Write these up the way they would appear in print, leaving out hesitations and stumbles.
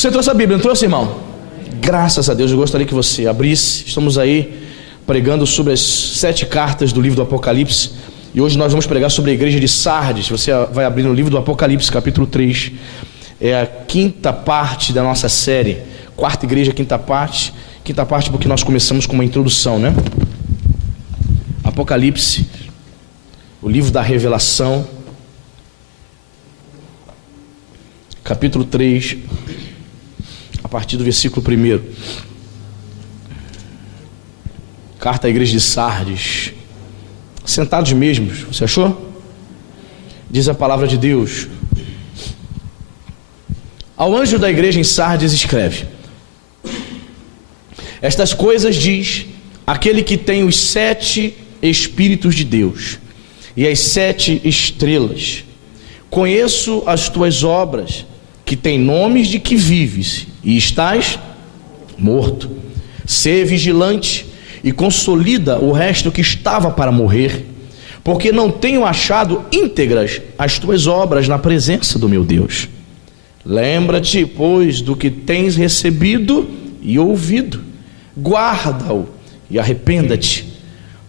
Você trouxe a Bíblia, não trouxe, irmão? Graças a Deus, eu gostaria que você abrisse. Estamos aí pregando sobre as 7 cartas do livro do Apocalipse. E hoje nós vamos pregar sobre a igreja de Sardes. Você vai abrir no livro do Apocalipse, capítulo 3. É a 5ª parte da nossa série. 4ª igreja, 5ª parte. 5ª parte porque nós começamos com uma introdução, né? Apocalipse, o livro da revelação, capítulo 3, a partir do versículo 1. Carta à igreja de Sardes. Sentados mesmos, você achou? Diz a palavra de Deus: ao anjo da igreja em Sardes escreve: estas coisas diz aquele que tem os 7 Espíritos de Deus e as 7 estrelas. Conheço as tuas obras, que tem nomes de que vives e estás morto. Sê vigilante e consolida o resto que estava para morrer, porque não tenho achado íntegras as tuas obras na presença do meu Deus. Lembra-te, pois, do que tens recebido e ouvido, guarda-o e arrependa-te.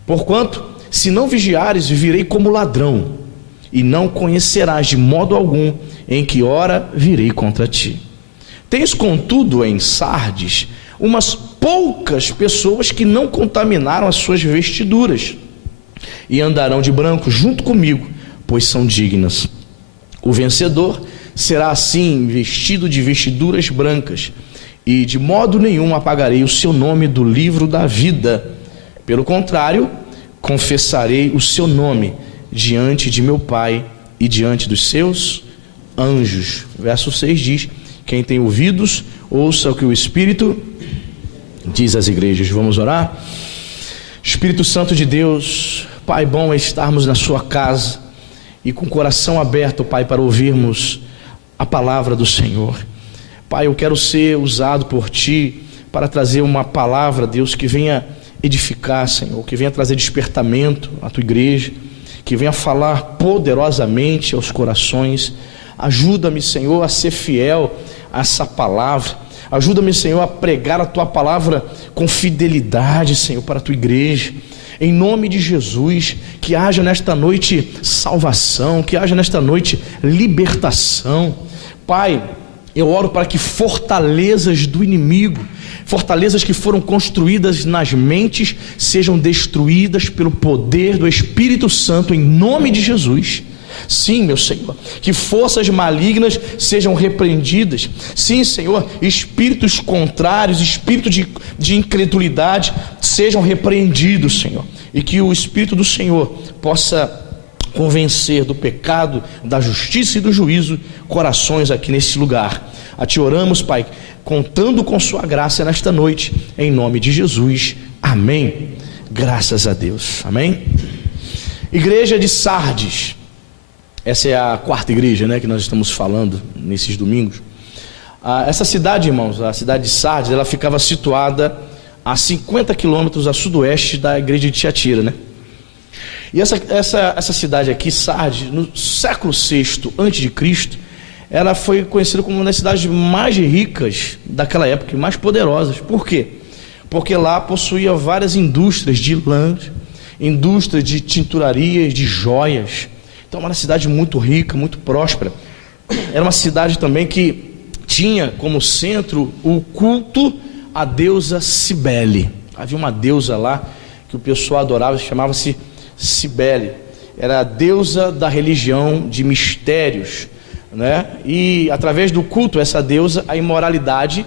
Porquanto, se não vigiares, virei como ladrão, e não conhecerás de modo algum em que hora virei contra ti. Tens, contudo, em Sardes umas poucas pessoas que não contaminaram as suas vestiduras, e andarão de branco junto comigo, pois são dignas. O vencedor será assim vestido de vestiduras brancas, e de modo nenhum apagarei o seu nome do livro da vida. Pelo contrário, confessarei o seu nome diante de meu Pai e diante dos seus anjos. Verso 6 diz: quem tem ouvidos, ouça o que o Espírito diz às igrejas. Vamos orar? Espírito Santo de Deus, Pai, bom é estarmos na sua casa e com o coração aberto, Pai, para ouvirmos a palavra do Senhor. Pai, eu quero ser usado por Ti para trazer uma palavra, Deus, que venha edificar, Senhor, que venha trazer despertamento à Tua igreja, que venha falar poderosamente aos corações. Ajuda-me, Senhor, a ser fiel a essa palavra. Ajuda-me, Senhor, a pregar a Tua palavra com fidelidade, Senhor, para a Tua igreja. Em nome de Jesus, que haja nesta noite salvação, que haja nesta noite libertação. Pai, eu oro para que fortalezas do inimigo, fortalezas que foram construídas nas mentes, sejam destruídas pelo poder do Espírito Santo, em nome de Jesus. Sim, meu Senhor, que forças malignas sejam repreendidas. Sim, Senhor, espíritos contrários, espírito de incredulidade sejam repreendidos, Senhor. E que o Espírito do Senhor possa convencer do pecado, da justiça e do juízo corações aqui nesse lugar. A Ti oramos, Pai, contando com Sua graça nesta noite, em nome de Jesus. Amém. Graças a Deus. Amém. Igreja de Sardes. Essa é a 4ª igreja, né, que nós estamos falando nesses domingos. Essa cidade, irmãos, a cidade de Sardes, ela ficava situada a 50 quilômetros a sudoeste da igreja de Tiatira, né? E essa cidade aqui, Sardes, no século VI a.C., ela foi conhecida como uma das cidades mais ricas daquela época, mais poderosas. Por quê? Porque lá possuía várias indústrias de lãs, indústrias de tinturarias, de joias. Então era uma cidade muito rica, muito próspera. Era uma cidade também que tinha como centro o culto à deusa Cibele. Havia uma deusa lá que o pessoal adorava, chamava-se Cibele. Era a deusa da religião de mistérios, né? E através do culto a essa deusa, a imoralidade,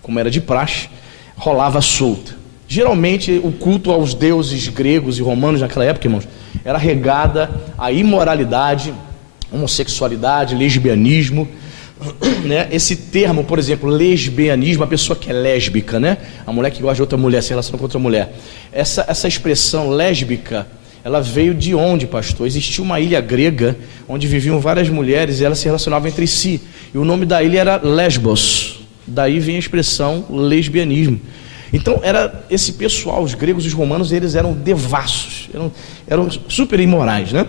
como era de praxe, rolava solta. Geralmente o culto aos deuses gregos e romanos naquela época, irmãos, era regada a imoralidade, homossexualidade, lesbianismo, né? Esse termo, por exemplo, lesbianismo, a pessoa que é lésbica, né? A mulher que gosta de outra mulher, se relaciona com outra mulher. Essa expressão lésbica, ela veio de onde, pastor? Existia uma ilha grega onde viviam várias mulheres e elas se relacionavam entre si. E o nome da ilha era Lesbos. Daí vem a expressão lesbianismo. Então era esse pessoal, os gregos e os romanos, eles eram devassos, eram super imorais, né?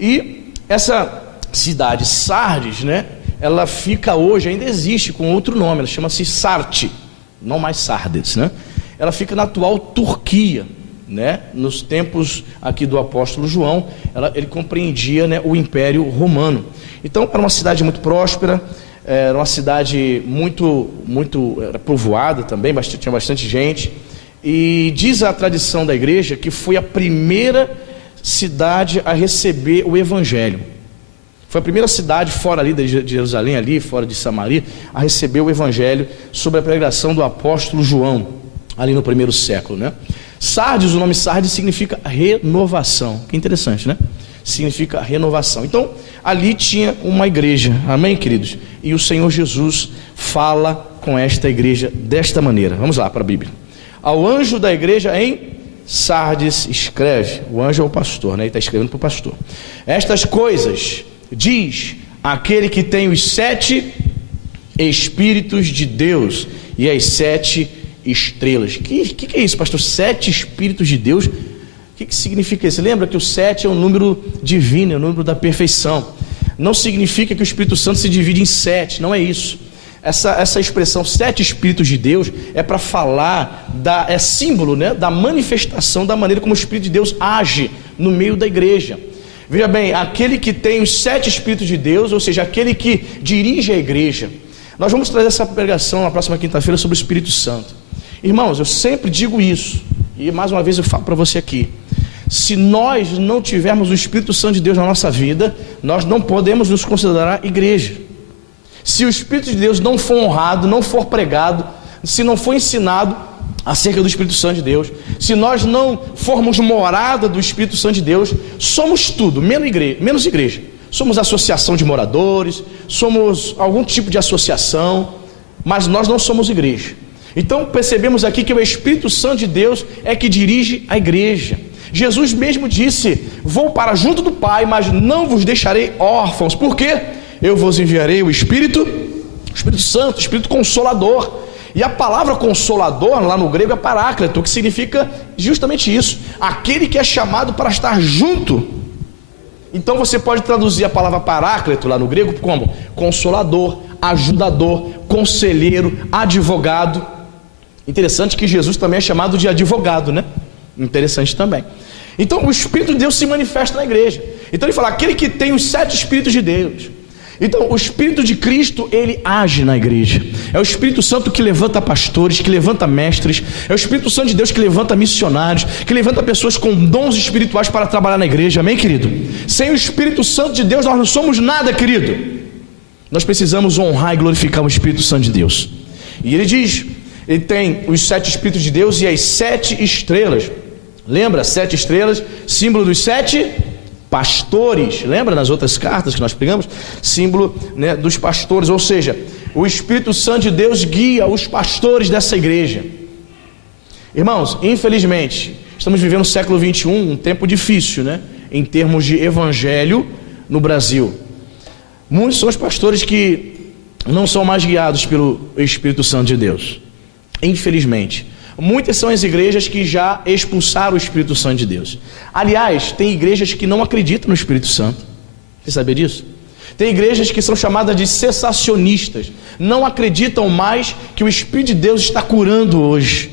E essa cidade, Sardes, né? ela fica hoje, ainda existe com outro nome, ela chama-se Sarte, não mais Sardes, né? Ela fica na atual Turquia, né? Nos tempos aqui do apóstolo João, ele compreendia, né, o Império Romano. Então era uma cidade muito próspera, era uma cidade muito era povoada também, tinha bastante gente. E diz a tradição da igreja que foi a primeira cidade a receber o Evangelho. Foi a primeira cidade fora ali de Jerusalém, ali fora de Samaria, a receber o Evangelho sob a pregação do apóstolo João, ali no primeiro século, né? Sardes, o nome Sardes significa renovação. Que interessante, né? Significa renovação. Então, ali tinha uma igreja, amém, queridos? E o Senhor Jesus fala com esta igreja desta maneira. Vamos lá para a Bíblia. Ao anjo da igreja em Sardes escreve. O anjo é o pastor, né? Ele está escrevendo para o pastor. Estas coisas diz aquele que tem os 7 Espíritos de Deus e as 7 estrelas. Que é isso, pastor? 7 Espíritos de Deus? O que significa isso? Lembra que o 7 é um número divino, é o número da perfeição. Não significa que o Espírito Santo se divide em 7, não é isso. Essa expressão 7 Espíritos de Deus é para falar, é símbolo, né, da manifestação da maneira como o Espírito de Deus age no meio da igreja. Veja bem, aquele que tem os 7 Espíritos de Deus, ou seja, aquele que dirige a igreja. Nós vamos trazer essa pregação na próxima quinta-feira sobre o Espírito Santo. Irmãos, eu sempre digo isso, e mais uma vez eu falo para você aqui: se nós não tivermos o Espírito Santo de Deus na nossa vida, nós não podemos nos considerar igreja. Se o Espírito de Deus não for honrado, não for pregado, se não for ensinado acerca do Espírito Santo de Deus, se nós não formos morada do Espírito Santo de Deus, somos tudo, menos igreja. Somos associação de moradores, somos algum tipo de associação, mas nós não somos igreja. Então percebemos aqui que o Espírito Santo de Deus é que dirige a igreja. Jesus mesmo disse: vou para junto do Pai, mas não vos deixarei órfãos. Por quê? Eu vos enviarei o Espírito Santo, o Espírito Consolador. E a palavra consolador lá no grego é paráclito, que significa justamente isso: aquele que é chamado para estar junto. Então você pode traduzir a palavra paráclito lá no grego como consolador, ajudador, conselheiro, advogado. Interessante que Jesus também é chamado de advogado, né? Interessante também. Então o Espírito de Deus se manifesta na igreja. Então ele fala: aquele que tem os 7 Espíritos de Deus. Então o Espírito de Cristo, ele age na igreja. É o Espírito Santo que levanta pastores, que levanta mestres. É o Espírito Santo de Deus que levanta missionários, que levanta pessoas com dons espirituais para trabalhar na igreja, amém, querido? Sem o Espírito Santo de Deus nós não somos nada, querido. Nós precisamos honrar e glorificar o Espírito Santo de Deus. E ele diz, ele tem os 7 Espíritos de Deus e as 7 estrelas. Lembra? 7 estrelas, símbolo dos 7 pastores. Lembra nas outras cartas que nós pegamos? Símbolo, né, dos pastores. Ou seja, o Espírito Santo de Deus guia os pastores dessa igreja. Irmãos, infelizmente estamos vivendo no século 21, um tempo difícil, né, em termos de evangelho no Brasil. Muitos são os pastores que não são mais guiados pelo Espírito Santo de Deus, infelizmente. Muitas são as igrejas que já expulsaram o Espírito Santo de Deus. Aliás, tem igrejas que não acreditam no Espírito Santo. Você sabia disso? Tem igrejas que são chamadas de cessacionistas. Não acreditam mais que o Espírito de Deus está curando hoje.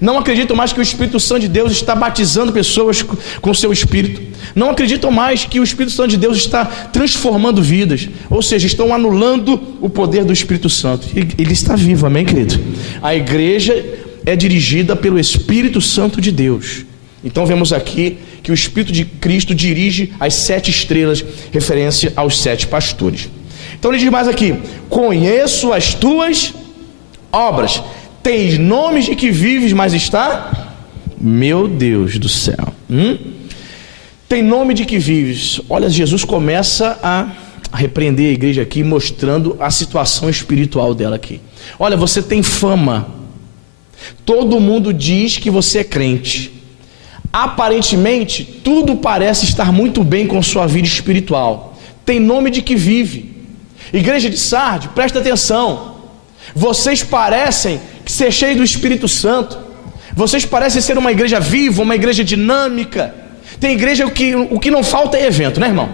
Não acreditam mais que o Espírito Santo de Deus está batizando pessoas com o seu Espírito. Não acreditam mais que o Espírito Santo de Deus está transformando vidas. Ou seja, estão anulando o poder do Espírito Santo. Ele está vivo, amém, querido? A igreja é dirigida pelo Espírito Santo de Deus. Então vemos aqui que o Espírito de Cristo dirige as 7 estrelas, referência aos 7 pastores. Então ele diz mais aqui: conheço as tuas obras, tens nomes de que vives, mas está... Meu Deus do céu, tem nome de que vives. Olha, Jesus começa a repreender a igreja aqui, mostrando a situação espiritual dela aqui. Olha, você tem fama. Todo mundo diz que você é crente. Aparentemente, tudo parece estar muito bem com sua vida espiritual. Tem nome de que vive. Igreja de Sardes, presta atenção. Vocês parecem ser cheios do Espírito Santo. Vocês parecem ser uma igreja viva, uma igreja dinâmica. Tem igreja que o que não falta é evento, né, irmão?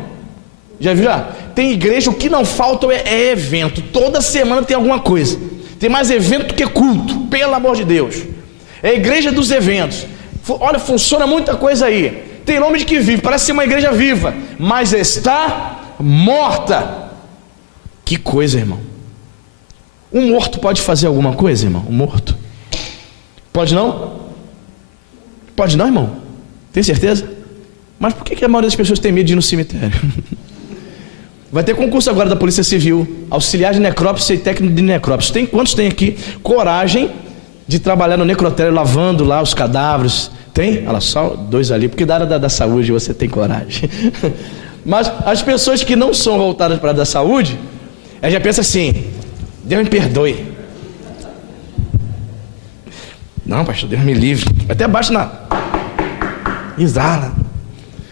Já viu já? Tem igreja, o que não falta é evento. Toda semana tem alguma coisa. Tem mais evento do que culto, pelo amor de Deus. É a igreja dos eventos. Olha, funciona muita coisa aí. Tem nome de que vive, parece ser uma igreja viva, mas está morta. Que coisa, irmão. Um morto pode fazer alguma coisa, irmão? Um morto? Pode não? Pode não, irmão? Tem certeza? Mas por que a maioria das pessoas tem medo de ir no cemitério? Vai ter concurso agora da Polícia Civil, auxiliar de necrópsia e técnico de necrópsia. Quantos tem aqui coragem de trabalhar no necrotério, lavando lá os cadáveres? Tem? Olha só, 2 ali, porque da área da saúde você tem coragem. Mas as pessoas que não são voltadas para a área da saúde, ela já pensa assim: Deus me perdoe. Não, pastor, Deus me livre. Até baixa na exala.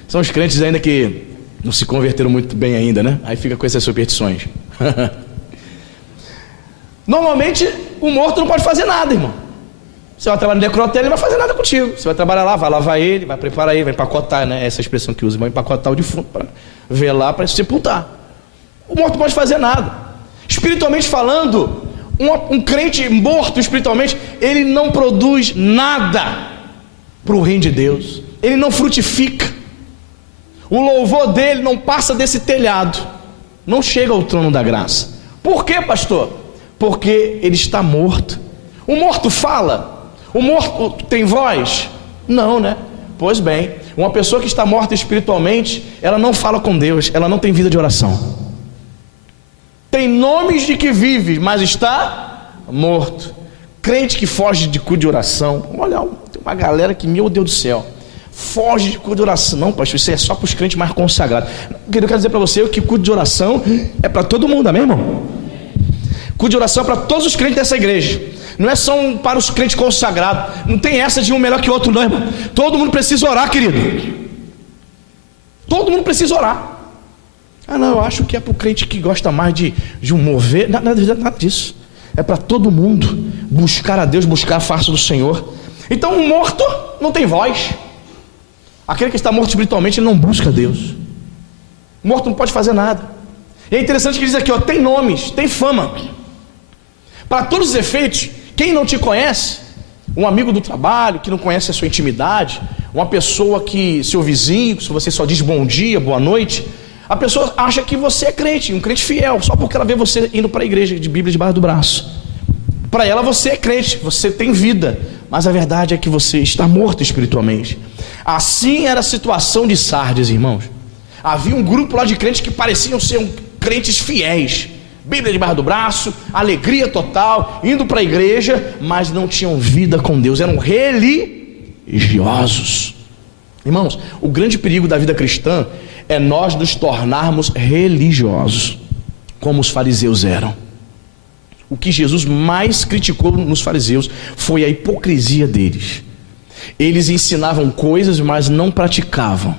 São os crentes ainda que não se converteram muito bem ainda, né? Aí fica com essas superstições. Normalmente o morto não pode fazer nada, irmão. Você vai trabalhar no necrotério, ele não vai fazer nada contigo. Você vai trabalhar lá, vai lavar ele, vai preparar ele, vai empacotar, né? Essa expressão que usa, vai empacotar o defunto para velar, para sepultar. O morto não pode fazer nada. Espiritualmente falando, um crente morto espiritualmente, ele não produz nada para o reino de Deus. Ele não frutifica. O louvor dele não passa desse telhado, não chega ao trono da graça. Por quê, pastor? Porque ele está morto. O morto fala? O morto tem voz? Não, né? Pois bem, uma pessoa que está morta espiritualmente, ela não fala com Deus, ela não tem vida de oração. Tem nomes de que vive, mas está morto. Crente que foge de culto de oração. Olha, tem uma galera que, meu Deus do céu, foge de culto de oração. Não, pastor, isso é só para os crentes mais consagrados. Eu quero dizer para você que culto de oração é para todo mundo, amém, irmão? Culto de oração é para todos os crentes dessa igreja. Não é só para os crentes consagrados. Não tem essa de um melhor que o outro, não, irmão. Todo mundo precisa orar, querido. Todo mundo precisa orar. Ah, não, eu acho que é para o crente que gosta mais de um mover. Nada disso. É para todo mundo buscar a Deus, buscar a face do Senhor. Então o morto não tem voz. Aquele que está morto espiritualmente, ele não busca Deus. O morto não pode fazer nada. E é interessante que ele diz aqui, ó, tem nomes, tem fama. Para todos os efeitos, quem não te conhece, um amigo do trabalho que não conhece a sua intimidade, uma pessoa que, seu vizinho, se você só diz bom dia, boa noite, a pessoa acha que você é crente, um crente fiel, só porque ela vê você indo para a igreja de Bíblia debaixo do braço. Para ela você é crente, você tem vida, mas a verdade é que você está morto espiritualmente. Assim era a situação de Sardes, irmãos. Havia um grupo lá de crentes que pareciam ser crentes fiéis, Bíblia debaixo do braço, alegria total, indo para a igreja, mas não tinham vida com Deus, eram religiosos. Irmãos, o grande perigo da vida cristã é nós nos tornarmos religiosos, como os fariseus eram. O que Jesus mais criticou nos fariseus foi a hipocrisia deles. Eles ensinavam coisas, mas não praticavam.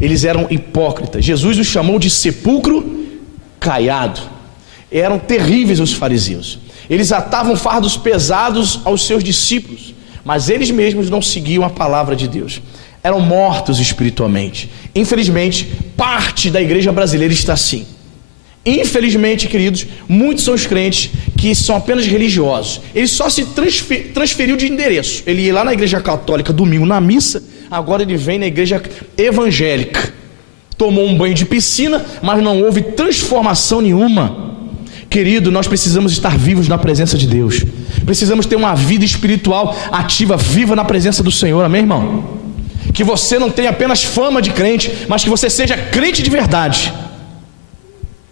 Eles eram hipócritas. Jesus os chamou de sepulcro caiado. Eram terríveis os fariseus. Eles atavam fardos pesados aos seus discípulos, mas eles mesmos não seguiam a palavra de Deus. Eram mortos espiritualmente. Infelizmente, parte da igreja brasileira está assim. Infelizmente, queridos, muitos são os crentes que são apenas religiosos. Ele só se transferiu de endereço. Ele ia lá na igreja católica domingo na missa, agora ele vem na igreja evangélica. Tomou um banho de piscina, mas não houve transformação nenhuma. Querido, nós precisamos estar vivos na presença de Deus. Precisamos ter uma vida espiritual ativa, viva na presença do Senhor, amém, irmão? Que você não tenha apenas fama de crente, mas que você seja crente de verdade.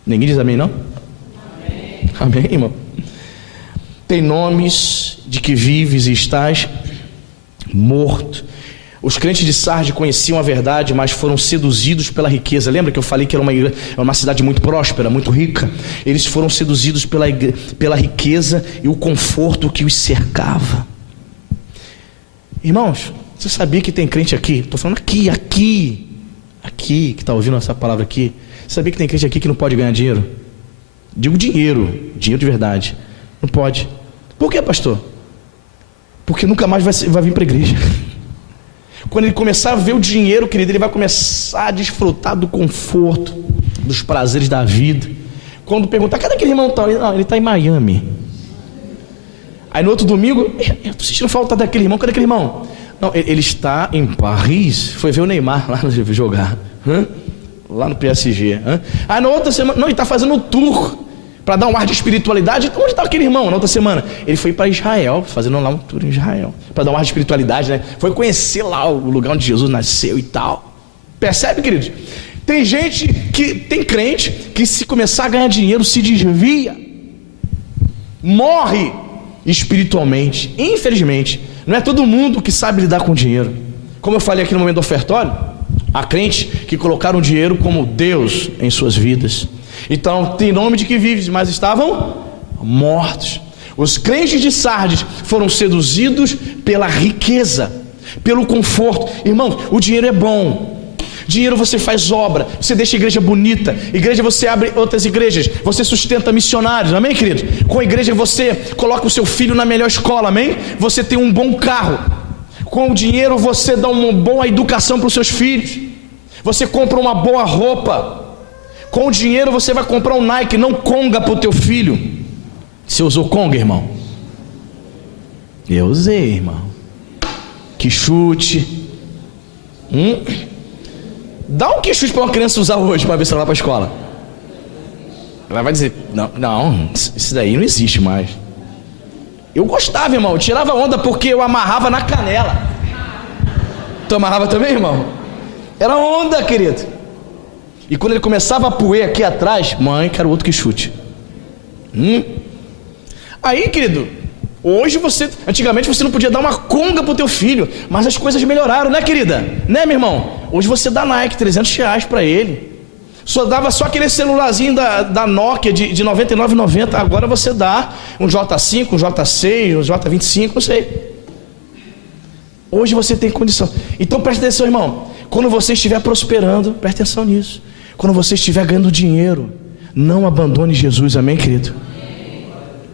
Ninguém diz amém, não? Amém, amém, irmão? Tem nomes de que vives e estás morto. Os crentes de Sardes conheciam a verdade, mas foram seduzidos pela riqueza. Lembra que eu falei que era uma cidade muito próspera, muito rica? Eles foram seduzidos pela riqueza e o conforto que os cercava. Irmãos, você sabia que tem crente aqui? Estou falando aqui, que está ouvindo essa palavra aqui. Você sabia que tem crente aqui que não pode ganhar dinheiro? Digo dinheiro de verdade. Não pode. Por quê, pastor? Porque nunca mais vai vir para a igreja. Quando ele começar a ver o dinheiro, querido, ele vai começar a desfrutar do conforto. dos prazeres da vida. Quando perguntar, cadê aquele irmão tal? Ele está em Miami. Aí no outro domingo, eu estou sentindo falta daquele irmão, cadê aquele irmão? Não, ele está em Paris, foi ver o Neymar lá jogar, lá no PSG. Aí na outra semana, não, ele está fazendo um tour, para dar um ar de espiritualidade. Então onde está aquele irmão na outra semana? Ele foi para Israel, fazendo lá um tour em Israel, para dar um ar de espiritualidade, né? Foi conhecer lá o lugar onde Jesus nasceu e tal. Percebe, queridos? Tem gente que, tem crente, que se começar a ganhar dinheiro, se desvia, morre espiritualmente. Infelizmente, não é todo mundo que sabe lidar com dinheiro. Como eu falei aqui no momento do ofertório, há crentes que colocaram o dinheiro como Deus em suas vidas. Então, tem nome de que vives, mas estavam mortos. Os crentes de Sardes foram seduzidos pela riqueza, pelo conforto. Irmãos, o dinheiro é bom. Dinheiro você faz obra, você deixa a igreja bonita. Igreja você abre outras igrejas, você sustenta missionários, amém, queridos? Com a igreja você coloca o seu filho na melhor escola, amém? Você tem um bom carro. Com o dinheiro você dá uma boa educação para os seus filhos. Você compra uma boa roupa. Com o dinheiro você vai comprar um Nike, não Conga para o teu filho. Você usou Conga, irmão? Eu usei, irmão. Que chute. Dá um que chute para uma criança usar hoje, para ver se ela vai para a escola. Ela vai dizer, não, isso daí não existe mais. Eu gostava, irmão, eu tirava onda porque eu amarrava na canela. Tu amarrava também, irmão? Era onda, querido. E quando ele começava a poer aqui atrás, mãe, quero outro que chute. Aí, querido, hoje antigamente você não podia dar uma Conga pro teu filho, mas as coisas melhoraram, né, querida? Né, meu irmão? Hoje você dá Nike, R$300 para ele. Só dava só aquele celularzinho da Nokia de R$ 99,90. Agora você dá um J5, um J6, um J25, não sei. Hoje você tem condição. Então preste atenção, irmão. Quando você estiver prosperando, preste atenção nisso. Quando você estiver ganhando dinheiro, não abandone Jesus, amém, querido?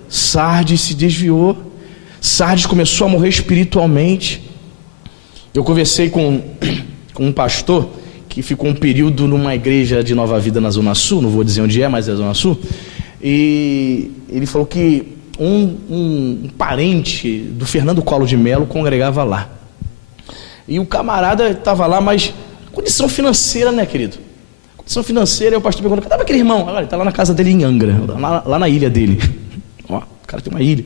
Sardes se desviou. Sardes começou a morrer espiritualmente. Eu conversei com um pastor que ficou um período numa igreja de Nova Vida na Zona Sul, não vou dizer onde é, mas é a Zona Sul, e ele falou que um parente do Fernando Collor de Mello congregava lá, e o camarada estava lá, mas condição financeira, né, querido? Condição financeira, e o pastor perguntou, cadê aquele irmão? Ele está lá na casa dele em Angra, lá na ilha dele. Ó, o cara tem uma ilha.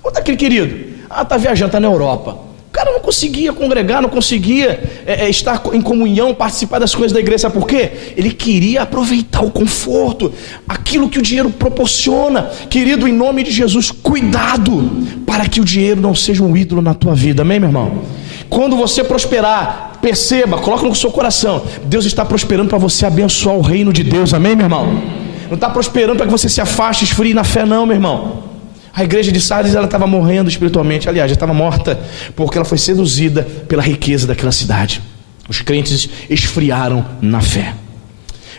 Onde está aquele querido? Está viajando, está na Europa. O cara não conseguia congregar, não conseguia estar em comunhão, participar das coisas da igreja. Sabe por quê? Ele queria aproveitar o conforto, aquilo que o dinheiro proporciona. Querido, em nome de Jesus, cuidado para que o dinheiro não seja um ídolo na tua vida, amém, meu irmão? Quando você prosperar, perceba, coloca no seu coração, Deus está prosperando para você abençoar o reino de Deus, amém, meu irmão? Não está prosperando para que você se afaste, esfrie na fé, não, meu irmão. A igreja de Sardes, ela estava morrendo espiritualmente. Aliás, já estava morta porque ela foi seduzida pela riqueza daquela cidade. Os crentes esfriaram na fé.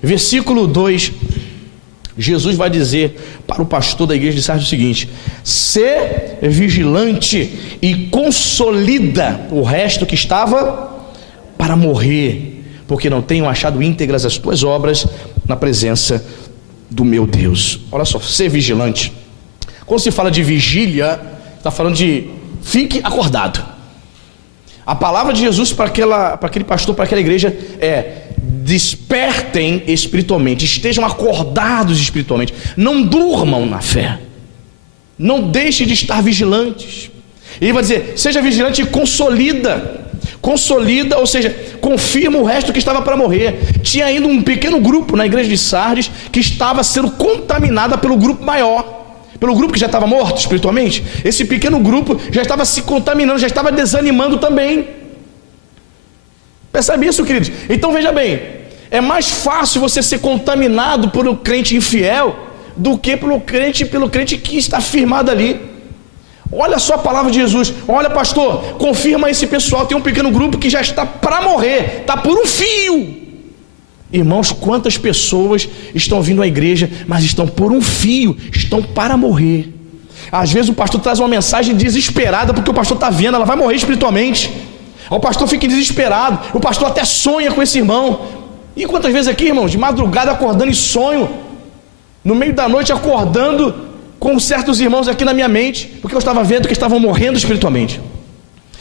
Versículo 2, Jesus vai dizer para o pastor da igreja de Sardes o seguinte: sê vigilante e consolida o resto que estava para morrer, porque não tenho achado íntegras as tuas obras na presença do meu Deus. Olha só, ser vigilante. Quando se fala de vigília, está falando de fique acordado. A palavra de Jesus para aquele pastor, para aquela igreja é: despertem espiritualmente, estejam acordados espiritualmente, não durmam na fé, não deixem de estar vigilantes. Ele vai dizer: seja vigilante e consolida, ou seja, confirma o resto que estava para morrer. Tinha ainda um pequeno grupo na igreja de Sardes que estava sendo contaminada pelo grupo maior, pelo grupo que já estava morto espiritualmente. Esse pequeno grupo já estava se contaminando, já estava desanimando também. Percebe isso, queridos? Então veja bem, é mais fácil você ser contaminado por um crente infiel do que pelo crente que está firmado ali. Olha só a palavra de Jesus. Olha, pastor, confirma esse pessoal. Tem um pequeno grupo que já está para morrer, está por um fio. Irmãos, quantas pessoas estão vindo à igreja, mas estão por um fio, estão para morrer. Às vezes o pastor traz uma mensagem desesperada, porque o pastor está vendo, ela vai morrer espiritualmente. O pastor fica desesperado, o pastor até sonha com esse irmão. E quantas vezes aqui, irmãos, de madrugada acordando em sonho, no meio da noite acordando com certos irmãos aqui na minha mente, porque eu estava vendo que estavam morrendo espiritualmente,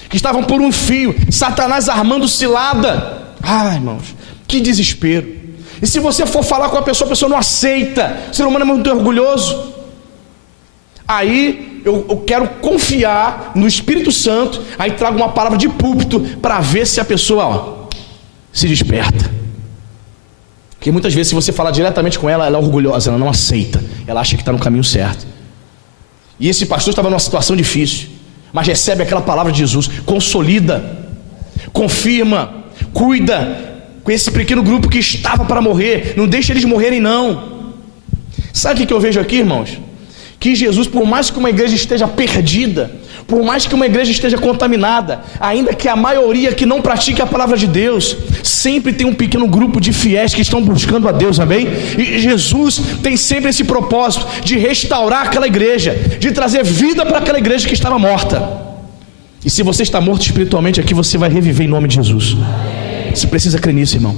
que estavam por um fio, Satanás armando cilada. Irmãos, que desespero. E se você for falar com a pessoa não aceita, o ser humano é muito orgulhoso. Aí eu quero confiar no Espírito Santo, aí trago uma palavra de púlpito para ver se a pessoa se desperta. Porque muitas vezes, se você falar diretamente com ela, ela é orgulhosa, ela não aceita, ela acha que está no caminho certo. E esse pastor estava numa situação difícil, mas recebe aquela palavra de Jesus, consolida, confirma, cuida com esse pequeno grupo que estava para morrer, não deixa eles morrerem não. Sabe o que eu vejo aqui, irmãos? Que Jesus, por mais que uma igreja esteja perdida, por mais que uma igreja esteja contaminada, ainda que a maioria que não pratique a palavra de Deus, sempre tem um pequeno grupo de fiéis que estão buscando a Deus, amém? E Jesus tem sempre esse propósito de restaurar aquela igreja, de trazer vida para aquela igreja que estava morta. E se você está morto espiritualmente aqui, você vai reviver em nome de Jesus. Você precisa crer nisso, irmão,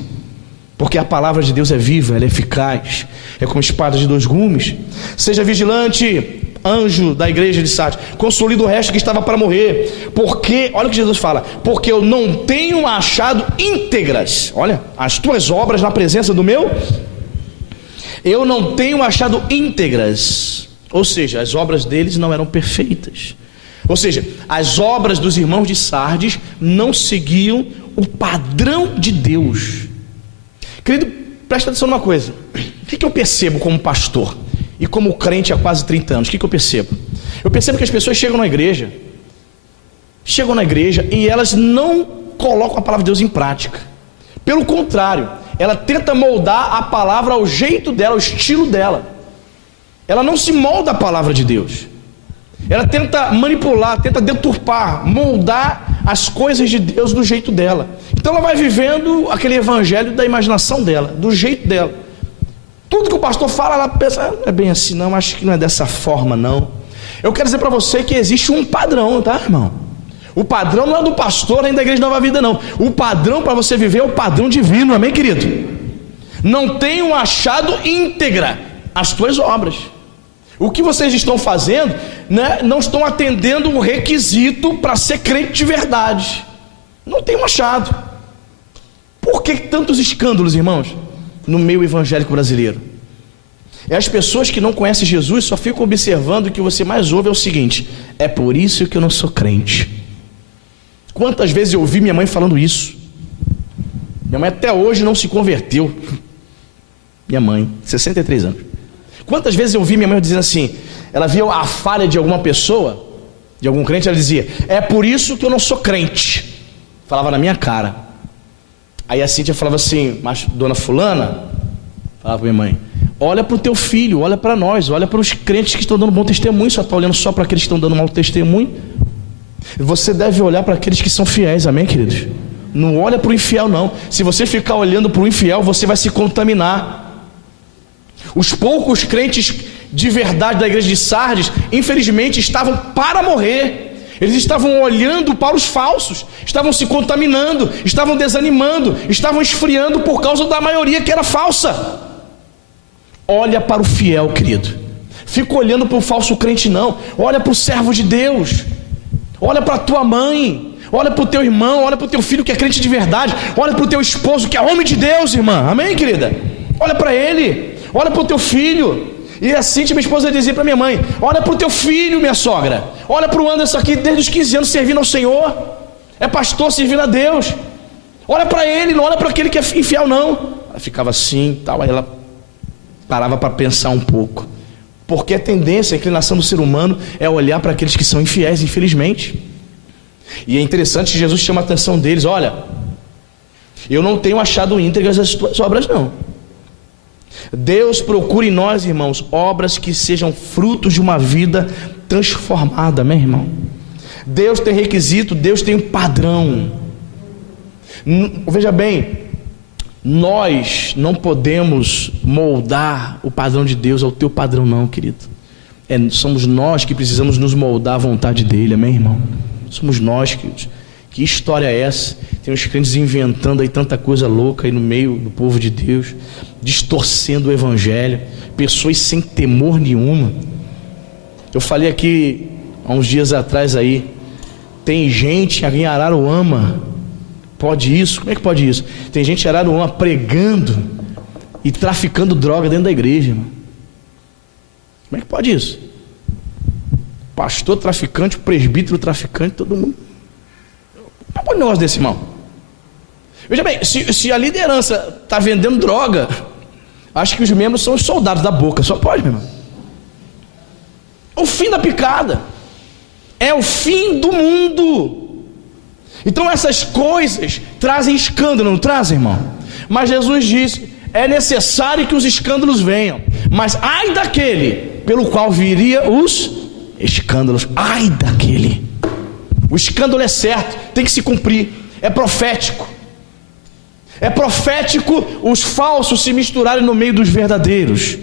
porque a palavra de Deus é viva, ela é eficaz, é como espada de dois gumes. Seja vigilante, anjo da igreja de Sardes, consolida o resto que estava para morrer, porque, olha o que Jesus fala, porque eu não tenho achado íntegras, olha, as tuas obras na presença do meu, eu não tenho achado íntegras, ou seja, as obras deles não eram perfeitas, ou seja, as obras dos irmãos de Sardes não seguiam o padrão de Deus. Querido, presta atenção numa coisa. O que eu percebo como pastor e como crente há quase 30 anos? O que eu percebo? Eu percebo que as pessoas chegam na igreja e elas não colocam a palavra de Deus em prática. Pelo contrário, ela tenta moldar a palavra ao jeito dela, ao estilo dela. Ela não se molda a palavra de Deus. Ela tenta manipular, tenta deturpar, moldar as coisas de Deus do jeito dela. Então ela vai vivendo aquele evangelho da imaginação dela, do jeito dela. Tudo que o pastor fala, ela pensa, não é bem assim não, acho que não é dessa forma não. Eu quero dizer para você que existe um padrão, tá, irmão? O padrão não é do pastor nem da igreja Nova Vida não. O padrão para você viver é o padrão divino, amém, querido? Não tenho achado íntegra as tuas obras. O que vocês estão fazendo, né, não estão atendendo um requisito para ser crente de verdade. Não tenho achado. Por que tantos escândalos, irmãos, no meio evangélico brasileiro? E as pessoas que não conhecem Jesus só ficam observando, o que você mais ouve é o seguinte: é por isso que eu não sou crente. Quantas vezes eu ouvi minha mãe falando isso? Minha mãe até hoje não se converteu. Minha mãe, 63 anos. Quantas vezes eu ouvi minha mãe dizendo assim, ela via a falha de alguma pessoa, de algum crente, ela dizia, é por isso que eu não sou crente. Falava na minha cara. Aí a Cíntia falava assim, mas dona fulana, falava para minha mãe, olha para o teu filho, olha para nós, olha para os crentes que estão dando bom testemunho, só está olhando só para aqueles que estão dando mau testemunho. Você deve olhar para aqueles que são fiéis, amém, queridos? Não olha para o infiel não. Se você ficar olhando para o infiel, você vai se contaminar. Os poucos crentes de verdade da igreja de Sardes, infelizmente, estavam para morrer. Eles estavam olhando para os falsos, estavam se contaminando, estavam desanimando, estavam esfriando por causa da maioria que era falsa. Olha para o fiel, querido. Fica olhando para o falso crente não. Olha para o servo de Deus. Olha para a tua mãe. Olha para o teu irmão. Olha para o teu filho que é crente de verdade. Olha para o teu esposo que é homem de Deus, irmã. Amém, querida? Olha para ele. Olha para o teu filho. E a Cíntia, minha esposa, dizia para minha mãe, olha para o teu filho, minha sogra. Olha para o Anderson aqui, desde os 15 anos servindo ao Senhor. É pastor servindo a Deus. Olha para ele, não olha para aquele que é infiel não. Ela ficava assim, tal. Aí ela parava para pensar um pouco. Porque a tendência, a inclinação do ser humano é olhar para aqueles que são infiéis, infelizmente. E é interessante que Jesus chama a atenção deles. Olha, eu não tenho achado íntegras as tuas obras não. Deus procura em nós, irmãos, obras que sejam frutos de uma vida transformada, amém, irmão? Deus tem requisito, Deus tem um padrão. Veja bem, nós não podemos moldar o padrão de Deus ao teu padrão não, querido. Somos nós que precisamos nos moldar à vontade dele, amém, irmão? Somos nós, queridos, Que história é essa? Tem uns crentes inventando aí tanta coisa louca aí no meio do povo de Deus, distorcendo o evangelho, pessoas sem temor nenhuma. Eu falei aqui há uns dias atrás aí, tem gente em Araruama, pode isso? Como é que pode isso? Tem gente em Araruama pregando e traficando droga dentro da igreja, irmão. Como é que pode isso? Pastor traficante, presbítero traficante, todo mundo. Não pode um negócio desse, irmão. Veja bem, se a liderança está vendendo droga, acho que os membros são os soldados da boca. Só pode, meu irmão. O fim da picada. É o fim do mundo. Então essas coisas trazem escândalo, não trazem, irmão? Mas Jesus disse, é necessário que os escândalos venham, mas ai daquele pelo qual viria os escândalos. Ai daquele. O escândalo é certo, tem que se cumprir, é profético. É profético os falsos se misturarem no meio dos verdadeiros.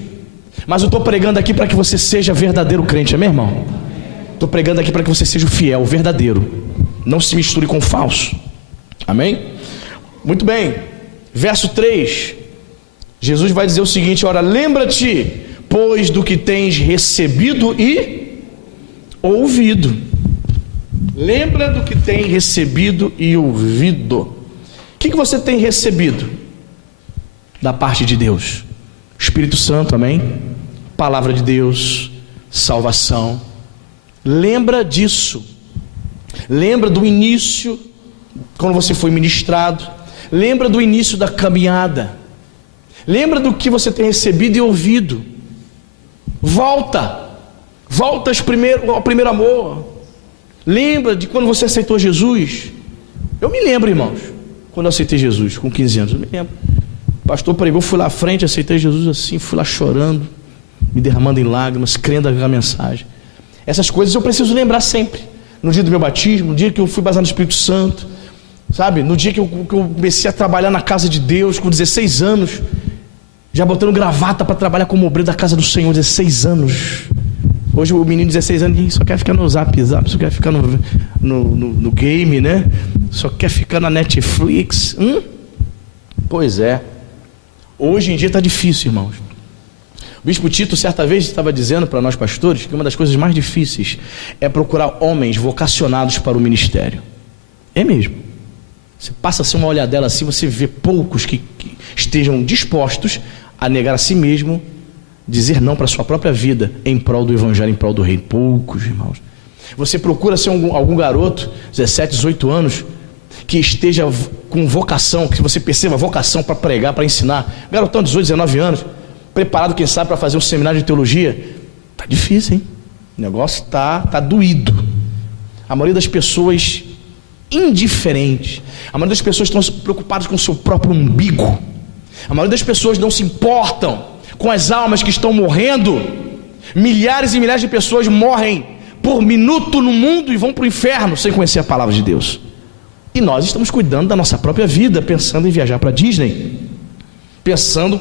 Mas eu estou pregando aqui para que você seja verdadeiro crente, amém, irmão? Estou pregando aqui para que você seja o fiel, o verdadeiro. Não se misture com o falso, amém? Muito bem, verso 3. Jesus vai dizer o seguinte: ora, lembra-te, pois, do que tens recebido e ouvido. Lembra do que tem recebido e ouvido. O que você tem recebido da parte de Deus? Espírito Santo, amém? Palavra de Deus, salvação. Lembra disso. Lembra do início, quando você foi ministrado. Lembra do início da caminhada. Lembra do que você tem recebido e ouvido. Volta ao primeiro amor. Lembra de quando você aceitou Jesus? Eu me lembro, irmãos, quando eu aceitei Jesus, com 15 anos, eu me lembro. O pastor pregou, fui lá à frente, aceitei Jesus assim, fui lá chorando, me derramando em lágrimas, crendo na mensagem. Essas coisas eu preciso lembrar sempre. No dia do meu batismo, no dia que eu fui batizado no Espírito Santo, sabe? No dia que eu comecei a trabalhar na casa de Deus, com 16 anos, já botando gravata para trabalhar como obreiro da casa do Senhor, 16 anos. Hoje o menino de 16 anos só quer ficar no zap, só quer ficar no game, né? Só quer ficar na Netflix. Pois é. Hoje em dia está difícil, irmãos. O bispo Tito certa vez estava dizendo para nós pastores que uma das coisas mais difíceis é procurar homens vocacionados para o ministério. É mesmo. Você passa a ser uma olhadela assim, você vê poucos que estejam dispostos a negar a si mesmo, dizer não para a sua própria vida em prol do evangelho, em prol do reino. Poucos, irmãos. Você procura ser algum garoto, 17, 18 anos, que esteja com vocação, que você perceba vocação para pregar, para ensinar. Garotão de 18, 19 anos, preparado, quem sabe, para fazer um seminário de teologia. Está difícil, hein? O negócio está doído. A maioria das pessoas indiferentes. A maioria das pessoas estão preocupadas com o seu próprio umbigo. A maioria das pessoas não se importam com as almas que estão morrendo. Milhares e milhares de pessoas morrem por minuto no mundo e vão para o inferno sem conhecer a palavra de Deus. E nós estamos cuidando da nossa própria vida, pensando em viajar para Disney, pensando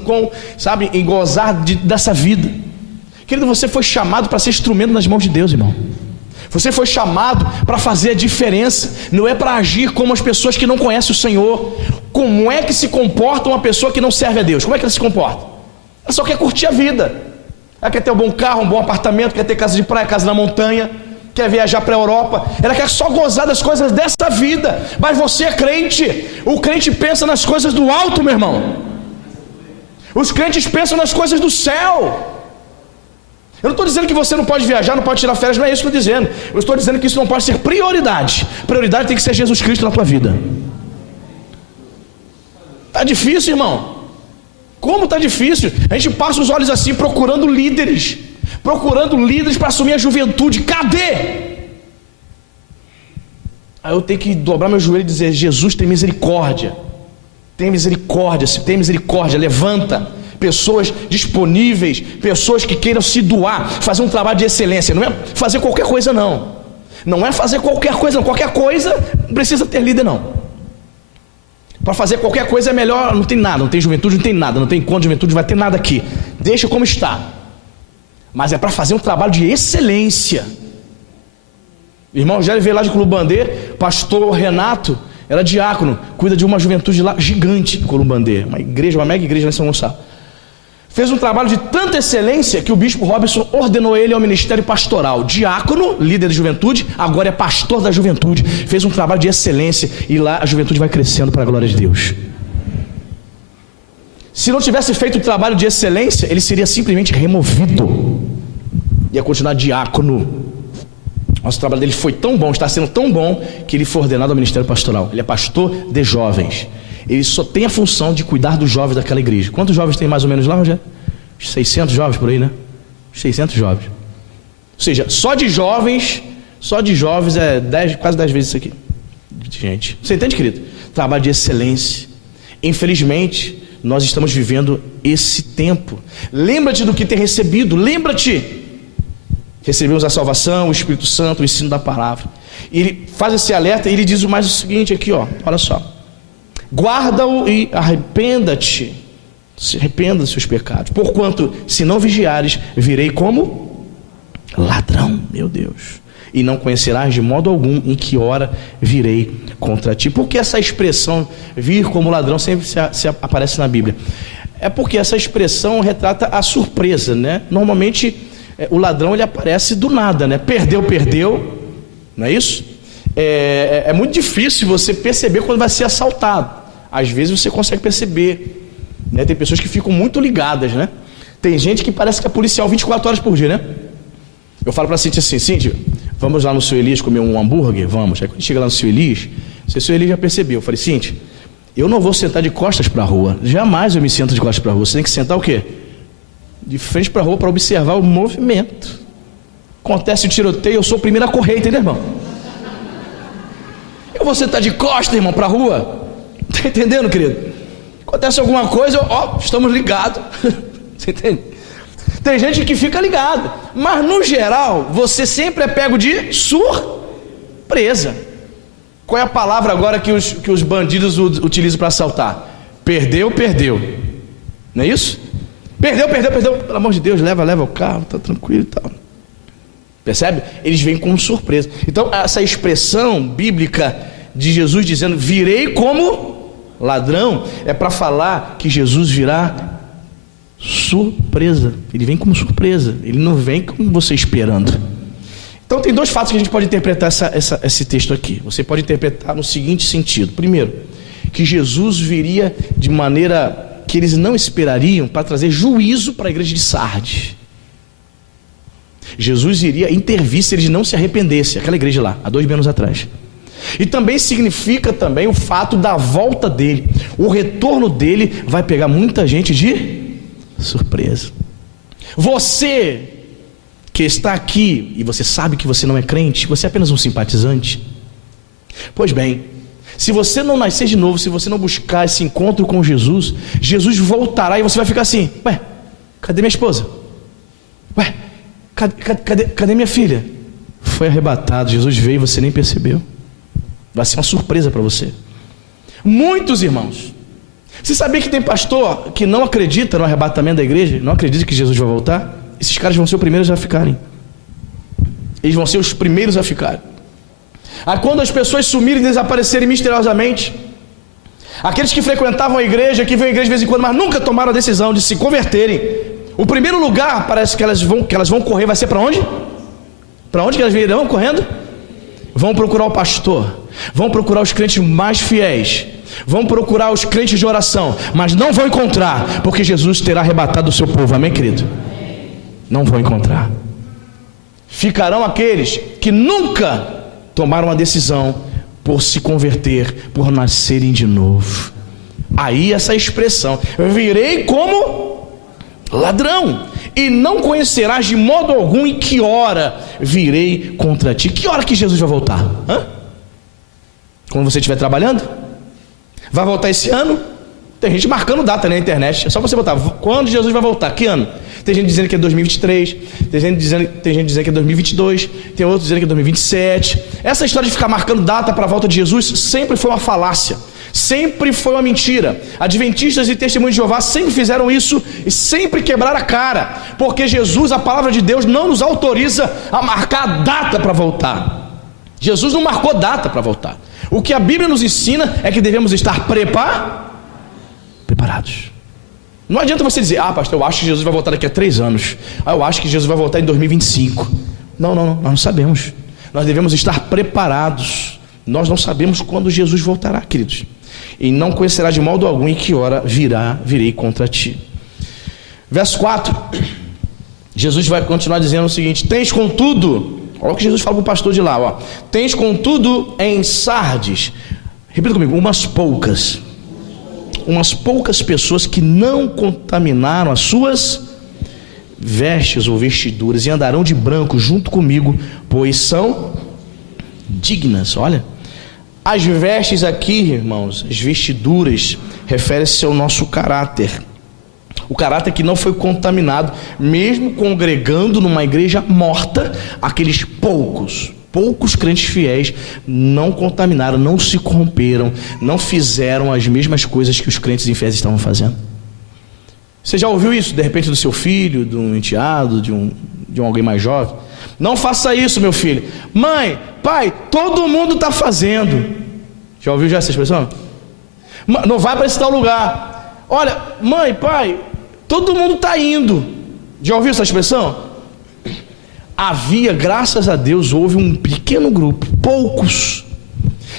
em gozar dessa vida. Querido, você foi chamado para ser instrumento nas mãos de Deus, irmão. Você foi chamado para fazer a diferença. Não é para agir como as pessoas que não conhecem o Senhor. Como é que se comporta uma pessoa que não serve a Deus? Como é que ela se comporta? Ela só quer curtir a vida. Ela quer ter um bom carro, um bom apartamento, quer ter casa de praia, casa na montanha, quer viajar para a Europa. Ela quer só gozar das coisas dessa vida. Mas você é crente. O crente pensa nas coisas do alto, meu irmão. Os crentes pensam nas coisas do céu. Eu não estou dizendo que você não pode viajar, não pode tirar férias, não é isso que eu estou dizendo. Eu estou dizendo que isso não pode ser prioridade. Prioridade tem que ser Jesus Cristo na tua vida. Está difícil, irmão. Como está difícil? A gente passa os olhos assim, procurando líderes para assumir a juventude. Cadê? Aí eu tenho que dobrar meu joelho e dizer: Jesus, tem misericórdia. Tem misericórdia, se tem misericórdia, levanta pessoas disponíveis, pessoas que queiram se doar, fazer um trabalho de excelência. Não é fazer qualquer coisa, não. Não é fazer qualquer coisa, não. Qualquer coisa não precisa ter líder, não. Para fazer qualquer coisa é melhor, não tem nada, não tem juventude, não tem nada, não tem encontro de juventude, não vai ter nada aqui. Deixa como está. Mas é para fazer um trabalho de excelência. O irmão Rogério veio lá de Columbandê, pastor Renato era diácono, cuida de uma juventude lá gigante em Columbandê, uma igreja, uma mega igreja lá em São Gonçalo. Fez um trabalho de tanta excelência que o bispo Robson ordenou ele ao ministério pastoral. Diácono, líder de juventude, agora é pastor da juventude. Fez um trabalho de excelência e lá a juventude vai crescendo para a glória de Deus. Se não tivesse feito o trabalho de excelência, ele seria simplesmente removido. Ia continuar diácono. Nosso trabalho dele foi tão bom, está sendo tão bom, que ele foi ordenado ao ministério pastoral. Ele é pastor de jovens. Ele só tem a função de cuidar dos jovens daquela igreja. Quantos jovens tem mais ou menos lá, Rogério? 600 jovens por aí, né? 600 jovens. Ou seja, só de jovens é quase 10 vezes isso aqui. Gente, você entende, querido? Trabalho de excelência. Infelizmente, nós estamos vivendo esse tempo. Lembra-te do que tem recebido, lembra-te. Recebemos a salvação, o Espírito Santo, o ensino da palavra. E ele faz esse alerta e ele diz mais o seguinte aqui, ó, olha só. Guarda-o e arrependa-te. Se arrependa dos seus pecados. Porquanto, se não vigiares, virei como ladrão, meu Deus. E não conhecerás de modo algum em que hora virei contra ti. Por que essa expressão, vir como ladrão, sempre se aparece na Bíblia? É porque essa expressão retrata a surpresa, né? Normalmente, o ladrão ele aparece do nada, né? Perdeu, não é isso? É muito difícil você perceber quando vai ser assaltado. Às vezes você consegue perceber, né? Tem pessoas que ficam muito ligadas, né? Tem gente que parece que é policial 24 horas por dia, né? Eu falo para a Cíntia assim: Cíntia, vamos lá no seu Elias comer um hambúrguer? Vamos. Aí quando chega lá no seu Elias, o seu Elias já percebeu. Eu falei: Cíntia, eu não vou sentar de costas para a rua. Jamais eu me sento de costas para a rua. Você tem que sentar o quê? De frente para a rua, para observar o movimento. Acontece o tiroteio, eu sou o primeiro a correr, entendeu, irmão? Eu vou sentar de costas, irmão, para a rua. Está entendendo, querido? Acontece alguma coisa, estamos ligados. Você entende? Tem gente que fica ligado, mas no geral, você sempre é pego de surpresa. Qual é a palavra agora que os bandidos utilizam para assaltar? Perdeu. Não é isso? Perdeu, pelo amor de Deus, leva o carro, tá tranquilo e tal. Percebe? Eles vêm com surpresa. Então, essa expressão bíblica de Jesus dizendo, virei como ladrão, é para falar que Jesus virá surpresa. Ele vem como surpresa, ele não vem como você esperando. Então, tem dois fatos que a gente pode interpretar esse texto aqui. Você pode interpretar no seguinte sentido. Primeiro, que Jesus viria de maneira que eles não esperariam, para trazer juízo para a igreja de Sardes. Jesus iria intervir se eles não se arrependessem, aquela igreja lá, há 2 anos atrás. E também significa também o fato da volta dele. O retorno dele vai pegar muita gente de surpresa. Você que está aqui e você sabe que você não é crente, você é apenas um simpatizante. Pois bem, se você não nascer de novo, se você não buscar esse encontro com Jesus, Jesus voltará e você vai ficar assim: ué, cadê minha esposa? Ué, cadê minha filha? Foi arrebatado, Jesus veio e você nem percebeu. Vai ser uma surpresa para você. Muitos irmãos, você sabia que tem pastor que não acredita no arrebatamento da igreja, não acredita que Jesus vai voltar? Esses caras vão ser os primeiros a ficarem. Eles vão ser os primeiros a ficarem. Quando as pessoas sumirem e desaparecerem misteriosamente, aqueles que frequentavam a igreja, que vêm à igreja de vez em quando, mas nunca tomaram a decisão de se converterem, o primeiro lugar parece que elas vão correr vai ser para onde? Para onde que elas virão correndo? Vão procurar o pastor, vão procurar os crentes mais fiéis, vão procurar os crentes de oração, mas não vão encontrar, porque Jesus terá arrebatado o seu povo, amém, querido? Não vão encontrar. Ficarão aqueles que nunca tomaram a decisão por se converter, por nascerem de novo. Aí essa expressão, virei como ladrão, e não conhecerás de modo algum em que hora virei contra ti. Que hora que Jesus vai voltar? Quando você estiver trabalhando? Vai voltar esse ano? Tem gente marcando data na internet, é só você botar, quando Jesus vai voltar, que ano? Tem gente dizendo que é 2023, tem gente dizendo que é 2022, tem outros dizendo que é 2027. Essa história de ficar marcando data para a volta de Jesus sempre foi uma falácia, sempre foi uma mentira. Adventistas e testemunhos de Jeová sempre fizeram isso e sempre quebraram a cara, porque Jesus, a palavra de Deus, não nos autoriza a marcar a data para voltar. Jesus não marcou data para voltar. O que a Bíblia nos ensina é que devemos estar preparados. Não adianta você dizer, pastor, eu acho que Jesus vai voltar daqui a 3 anos. Eu acho que Jesus vai voltar em 2025. Não, nós não sabemos. Nós devemos estar preparados. Nós não sabemos quando Jesus voltará, queridos. E não conhecerá de modo algum em que hora virei contra ti. Verso 4. Jesus vai continuar dizendo o seguinte: tens contudo, olha o que Jesus fala para o pastor de lá, ó. Tens contudo em Sardes, repita comigo, umas poucas pessoas que não contaminaram as suas vestes ou vestiduras e andarão de branco junto comigo, pois são dignas. Olha, as vestes aqui, irmãos, as vestiduras, refere-se ao nosso caráter. O caráter que não foi contaminado, mesmo congregando numa igreja morta, aqueles poucos crentes fiéis não contaminaram, não se corromperam, não fizeram as mesmas coisas que os crentes infiéis estavam fazendo. Você já ouviu isso, de repente, do seu filho, de um enteado, de alguém mais jovem? Não faça isso, meu filho. Mãe, pai, todo mundo está fazendo. Já ouviu essa expressão? Não vai para esse tal lugar. Olha, mãe, pai, todo mundo está indo. Já ouviu essa expressão? Havia, graças a Deus, houve um pequeno grupo, poucos.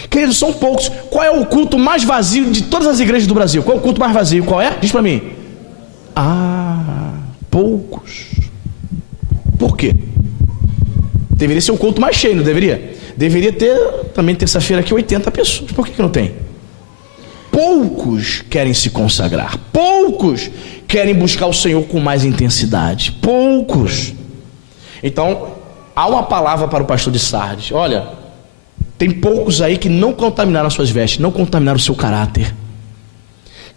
Queridos, são poucos. Qual é o culto mais vazio de todas as igrejas do Brasil? Qual é o culto mais vazio? Qual é? Diz para mim. Poucos. Por quê? Deveria ser um culto mais cheio, não deveria? Deveria ter, também terça-feira aqui, 80 pessoas. Por que não tem? Poucos querem se consagrar. Poucos querem buscar o Senhor com mais intensidade. Poucos. Então, há uma palavra para o pastor de Sardes. Olha, tem poucos aí que não contaminaram as suas vestes, não contaminaram o seu caráter.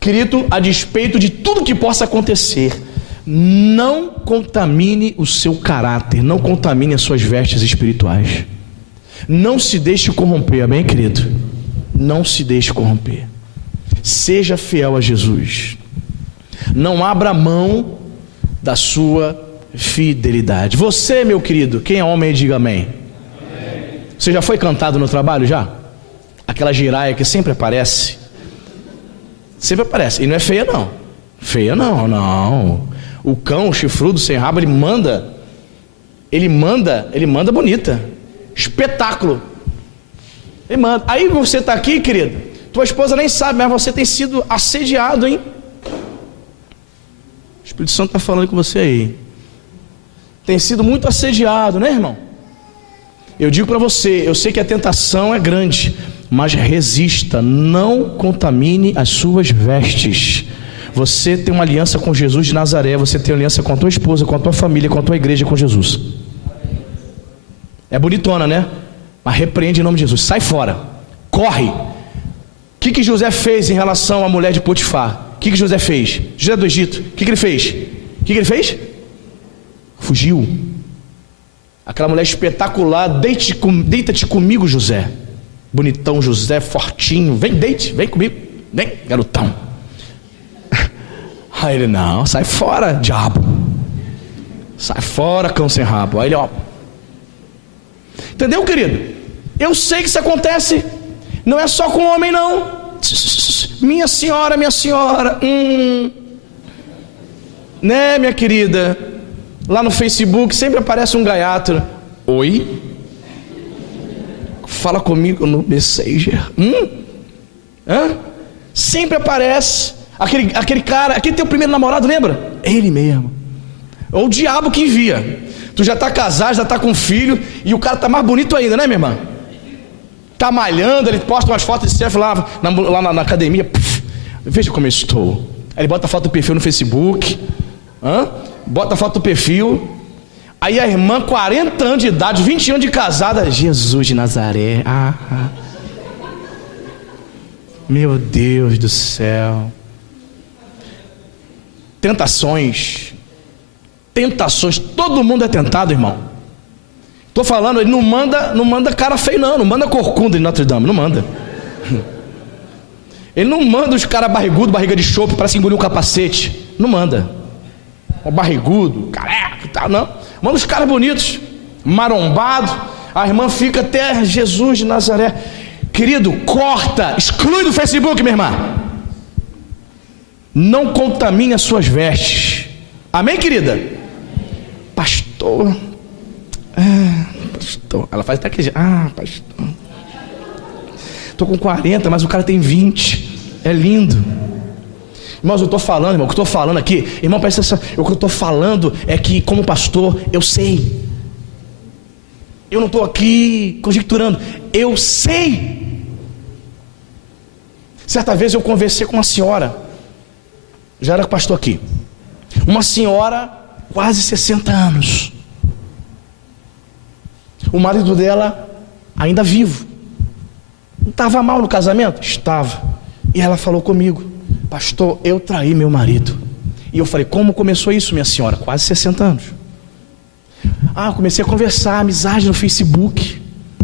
Querido, a despeito de tudo que possa acontecer, não contamine o seu caráter, não contamine as suas vestes espirituais. Não se deixe corromper, amém, querido? Não se deixe corromper. Seja fiel a Jesus. Não abra mão da sua fidelidade. Você, meu querido, quem é homem, diga amém. Amém. Você já foi cantado no trabalho já? Aquela giraia que sempre aparece. Sempre aparece. E não é feia não. Feia não. O cão chifrudo sem rabo, ele manda bonita. Espetáculo. Ele manda. Aí você está aqui, querido, tua esposa nem sabe, mas você tem sido assediado, hein? O Espírito Santo está falando com você aí. Tem sido muito assediado, né, irmão? Eu digo para você, eu sei que a tentação é grande, mas resista, não contamine as suas vestes. Você tem uma aliança com Jesus de Nazaré, você tem aliança com a tua esposa, com a tua família, com a tua igreja, com Jesus. É bonitona, né? Mas repreende em nome de Jesus, sai fora, corre. O que José fez em relação à mulher de Potifar? O que José fez? José do Egito, o que ele fez? O que ele fez? Fugiu. Aquela mulher espetacular, deita-te comigo, José. Bonitão José, fortinho, vem comigo, vem, garotão. Aí ele, não, sai fora, diabo. Sai fora, cão sem rabo. Aí ele, ó. Entendeu, querido? Eu sei que isso acontece. Não é só com homem, não. Minha senhora. Né, minha querida? Lá no Facebook sempre aparece um gaiato. Oi? Fala comigo no Messenger. Sempre aparece. Aquele cara, aquele teu primeiro namorado, lembra? Ele mesmo. Ou o diabo que envia. Tu já está casado, já está com filho, e o cara está mais bonito ainda, né, minha irmã? Está malhando, ele posta umas fotos de selfie lá na academia. Veja como eu estou. Aí ele bota a foto do perfil no Facebook. Bota a foto do perfil. Aí a irmã, 40 anos de idade, 20 anos de casada. Jesus de Nazaré. Meu Deus do céu. Tentações, todo mundo é tentado, irmão. Estou falando, ele não manda cara feio não manda corcunda de Notre Dame, não manda. Ele não manda os caras barrigudos, barriga de chope, para se engolir um capacete, não manda. O barrigudo, careca e tal, não. Manda os caras bonitos, marombados. A irmã fica até Jesus de Nazaré. Querido, corta, exclui do Facebook, minha irmã. Não contamine as suas vestes. Amém, querida? Pastor. Pastor. Ela faz até aquele. Pastor. Estou com 40, mas o cara tem 20. É lindo. Irmãos, eu estou falando, irmão, o que eu estou falando aqui, irmão, presta atenção, o que eu estou falando é que, como pastor, eu sei. Eu não estou aqui conjecturando, eu sei. Certa vez eu conversei com uma senhora, já era pastor aqui, uma senhora, quase 60 anos. O marido dela, ainda vivo. Não estava mal no casamento? Estava. E ela falou comigo: pastor, eu traí meu marido. E eu falei: como começou isso, minha senhora? Quase 60 anos. Eu comecei a conversar, amizade no Facebook.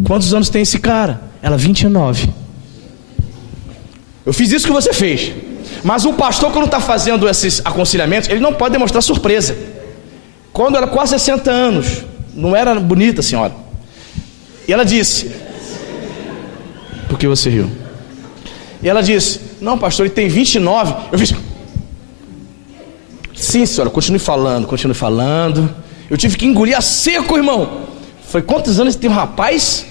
Quantos anos tem esse cara? Ela: 29. Eu fiz isso que você fez. Mas o pastor, quando está fazendo esses aconselhamentos, ele não pode demonstrar surpresa. Quando ela quase 60 anos, não era bonita a senhora, e ela disse: por que você riu? E ela disse: não, pastor, ele tem 29. Eu fiz: sim, senhora, continue falando. Eu tive que engolir a seco, irmão. Falei: quantos anos tem um rapaz?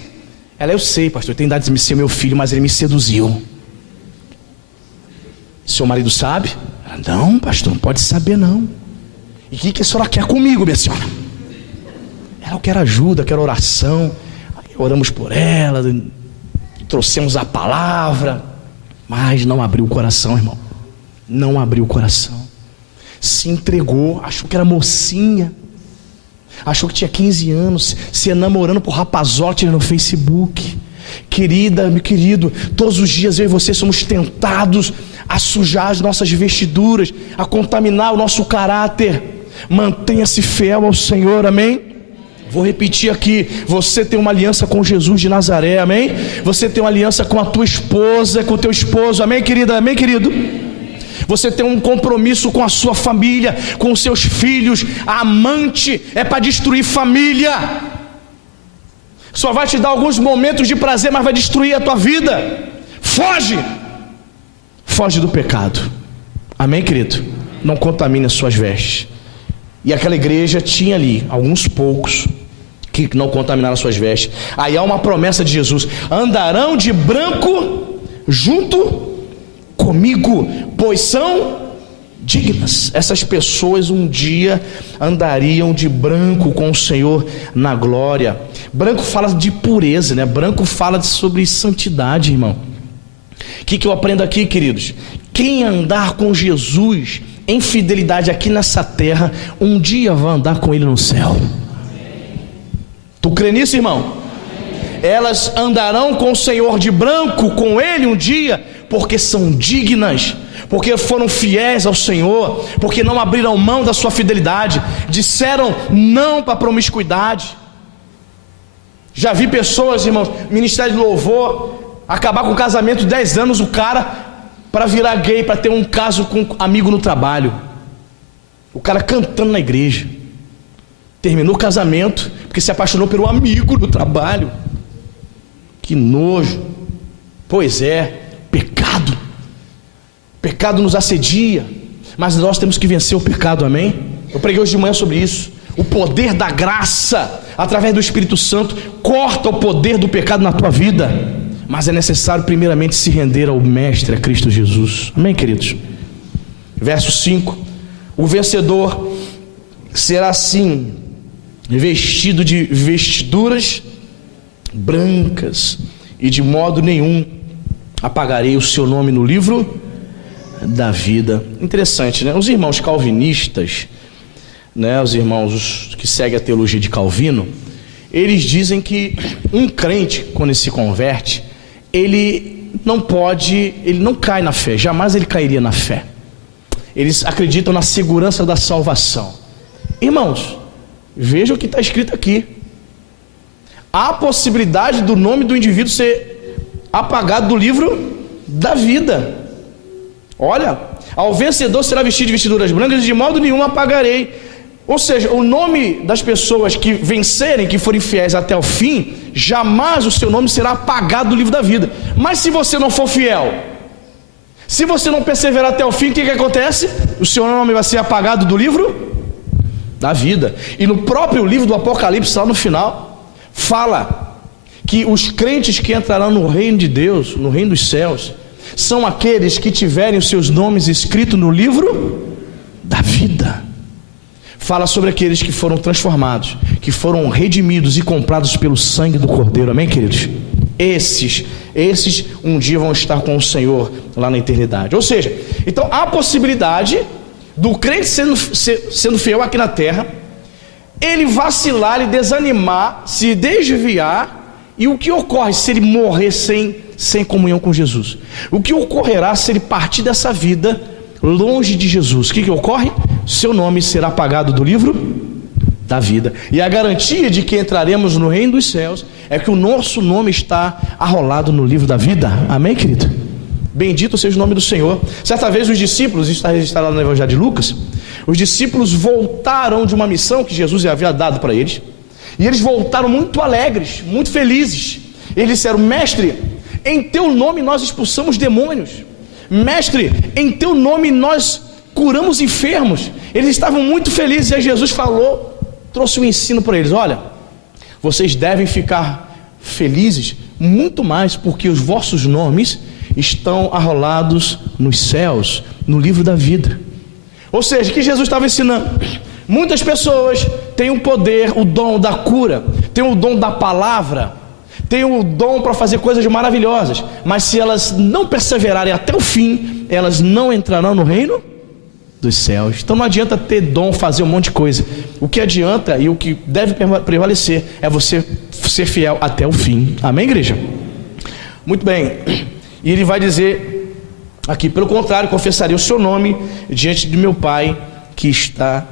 Ela: eu sei, pastor, tem idade de ser meu filho, mas ele me seduziu. Seu marido sabe? Ela: não, pastor, não pode saber não. E o que a senhora quer comigo, minha senhora? Ela: eu quero ajuda, quero oração. Aí oramos por ela, trouxemos a palavra, mas não abriu o coração, irmão. Não abriu o coração. Se entregou, achou que era mocinha, achou que tinha 15 anos, se namorando por rapazote no Facebook. Querida, meu querido, todos os dias eu e você somos tentados a sujar as nossas vestiduras, a contaminar o nosso caráter. Mantenha-se fiel ao Senhor, amém? Vou repetir aqui: você tem uma aliança com Jesus de Nazaré, amém? Você tem uma aliança com a tua esposa, com o teu esposo, amém, querida, amém, querido? Você tem um compromisso com a sua família, com os seus filhos. A amante é para destruir família. Só vai te dar alguns momentos de prazer, mas vai destruir a tua vida. Foge do pecado, amém, querido? Não contamine as suas vestes. E aquela igreja tinha ali alguns poucos que não contaminaram as suas vestes. Aí há uma promessa de Jesus: andarão de branco junto comigo, pois são dignas. Essas pessoas um dia andariam de branco com o Senhor na glória. Branco fala de pureza, né? Branco fala sobre santidade, irmão. O que eu aprendo aqui, queridos? Quem andar com Jesus em fidelidade aqui nessa terra, um dia vai andar com Ele no céu. Tu crê nisso, irmão? Elas andarão com o Senhor de branco, com Ele um dia, porque são dignas, porque foram fiéis ao Senhor, porque não abriram mão da sua fidelidade, disseram não para a promiscuidade. Já vi pessoas, irmãos, ministério de louvor, acabar com o casamento 10 anos, o cara para virar gay, para ter um caso com um amigo no trabalho. O cara cantando na igreja, terminou o casamento porque se apaixonou pelo amigo no trabalho. Que nojo. Pois é, pecado nos assedia, mas nós temos que vencer o pecado, amém? Eu preguei hoje de manhã sobre isso. O poder da graça, através do Espírito Santo, corta o poder do pecado na tua vida. Mas é necessário primeiramente se render ao Mestre, a Cristo Jesus, amém, queridos? Verso 5: o vencedor será assim, vestido de vestiduras brancas, e de modo nenhum apagarei o seu nome no livro da vida. Interessante, né? Os irmãos calvinistas, né, os irmãos que seguem a teologia de Calvino, eles dizem que um crente, quando ele se converte, ele não cai na fé, jamais ele cairia na fé. Eles acreditam na segurança da salvação. Irmãos, veja o que está escrito aqui: há a possibilidade do nome do indivíduo ser apagado do livro da vida. Olha: ao vencedor será vestido de vestiduras brancas, e de modo nenhum apagarei. Ou seja, o nome das pessoas que vencerem, que forem fiéis até o fim, jamais o seu nome será apagado do livro da vida. Mas se você não for fiel, se você não perseverar até o fim, o que acontece? O seu nome vai ser apagado do livro da vida. E no próprio livro do Apocalipse, lá no final, fala que os crentes que entrarão no reino de Deus, no reino dos céus, são aqueles que tiverem os seus nomes escritos no livro da vida. Fala sobre aqueles que foram transformados, que foram redimidos e comprados pelo sangue do Cordeiro, amém, queridos? Esses um dia vão estar com o Senhor lá na eternidade. Ou seja, então há a possibilidade do crente sendo fiel aqui na terra, ele vacilar e desanimar, se desviar, e o que ocorre se ele morrer sem comunhão com Jesus? O que ocorrerá se ele partir dessa vida longe de Jesus? O que ocorre? Seu nome será apagado do livro da vida. E a garantia de que entraremos no reino dos céus é que o nosso nome está arrolado no livro da vida. Amém, querido? Bendito seja o nome do Senhor. Certa vez os discípulos, isso está registrado lá no Evangelho de Lucas, os discípulos voltaram de uma missão que Jesus havia dado para eles, e eles voltaram muito alegres, muito felizes. Eles disseram: mestre, em teu nome nós expulsamos demônios, mestre, em teu nome nós curamos enfermos. Eles estavam muito felizes, e aí Jesus trouxe um ensino para eles: olha, vocês devem ficar felizes muito mais, porque os vossos nomes estão arrolados nos céus, no livro da vida. Ou seja, o que Jesus estava ensinando? Muitas pessoas têm o poder, o dom da cura, têm o dom da palavra, têm o dom para fazer coisas maravilhosas, mas se elas não perseverarem até o fim, elas não entrarão no reino dos céus. Então não adianta ter dom, fazer um monte de coisa. O que adianta e o que deve prevalecer é você ser fiel até o fim. Amém, igreja? Muito bem. E ele vai dizer aqui: pelo contrário, confessarei o seu nome diante de meu Pai que está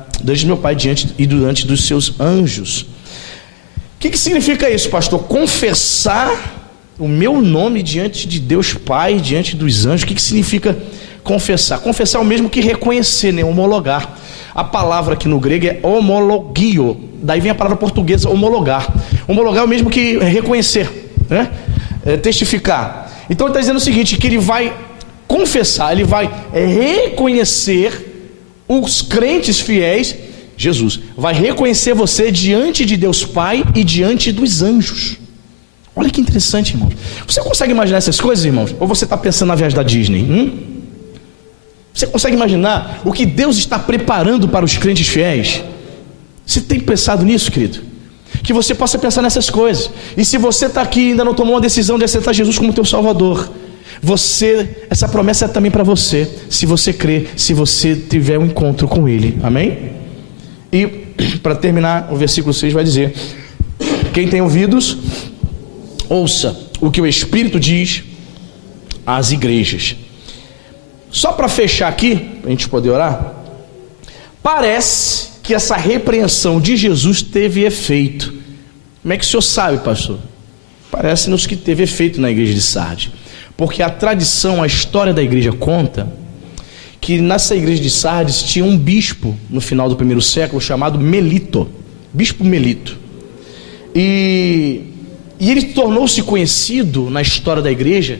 diante dos seus anjos. O que significa isso, pastor? Confessar o meu nome diante de Deus Pai, diante dos anjos. O que significa confessar? Confessar é o mesmo que reconhecer, né? Homologar. A palavra aqui no grego é homologio, daí vem a palavra portuguesa homologar. Homologar é o mesmo que reconhecer, né? Testificar. Então ele está dizendo o seguinte, que ele vai confessar, ele vai reconhecer os crentes fiéis. Jesus vai reconhecer você diante de Deus Pai e diante dos anjos. Olha que interessante, irmãos. Você consegue imaginar essas coisas, irmãos? Ou você está pensando na viagem da Disney? Você consegue imaginar o que Deus está preparando para os crentes fiéis? Você tem pensado nisso, querido? Que você possa pensar nessas coisas. E se você está aqui e ainda não tomou uma decisão de aceitar Jesus como teu Salvador, essa promessa é também para você, se você crer, se você tiver um encontro com Ele. Amém? E para terminar, o versículo 6 vai dizer: quem tem ouvidos, ouça o que o Espírito diz às igrejas. Só para fechar aqui, para a gente poder orar, parece que essa repreensão de Jesus teve efeito. Como é que o senhor sabe, pastor? Parece-nos que teve efeito na igreja de Sardes, porque a tradição, a história da igreja conta que nessa igreja de Sardes tinha um bispo no final do primeiro século chamado Melito, bispo Melito, e ele tornou-se conhecido na história da igreja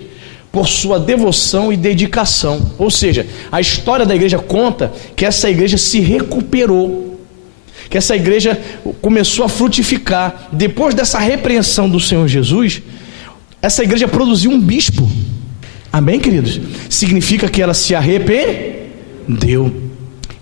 por sua devoção e dedicação. Ou seja, a história da igreja conta que essa igreja se recuperou, que essa igreja começou a frutificar. Depois dessa repreensão do Senhor Jesus, essa igreja produziu um bispo. Amém, queridos? Significa que ela se arrependeu.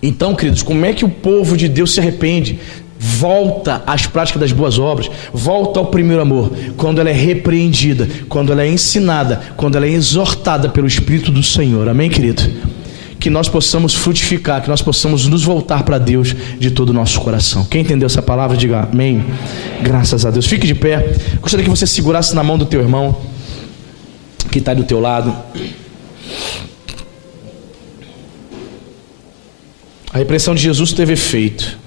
Então, queridos, como é que o povo de Deus se arrepende? Volta às práticas das boas obras, volta ao primeiro amor, quando ela é repreendida, quando ela é ensinada, quando ela é exortada pelo Espírito do Senhor. Amém, querido? Que nós possamos frutificar, que nós possamos nos voltar para Deus de todo o nosso coração. Quem entendeu essa palavra, diga amém. Graças a Deus. Fique de pé. Gostaria que você segurasse na mão do teu irmão que está do teu lado. A repreensão de Jesus teve efeito.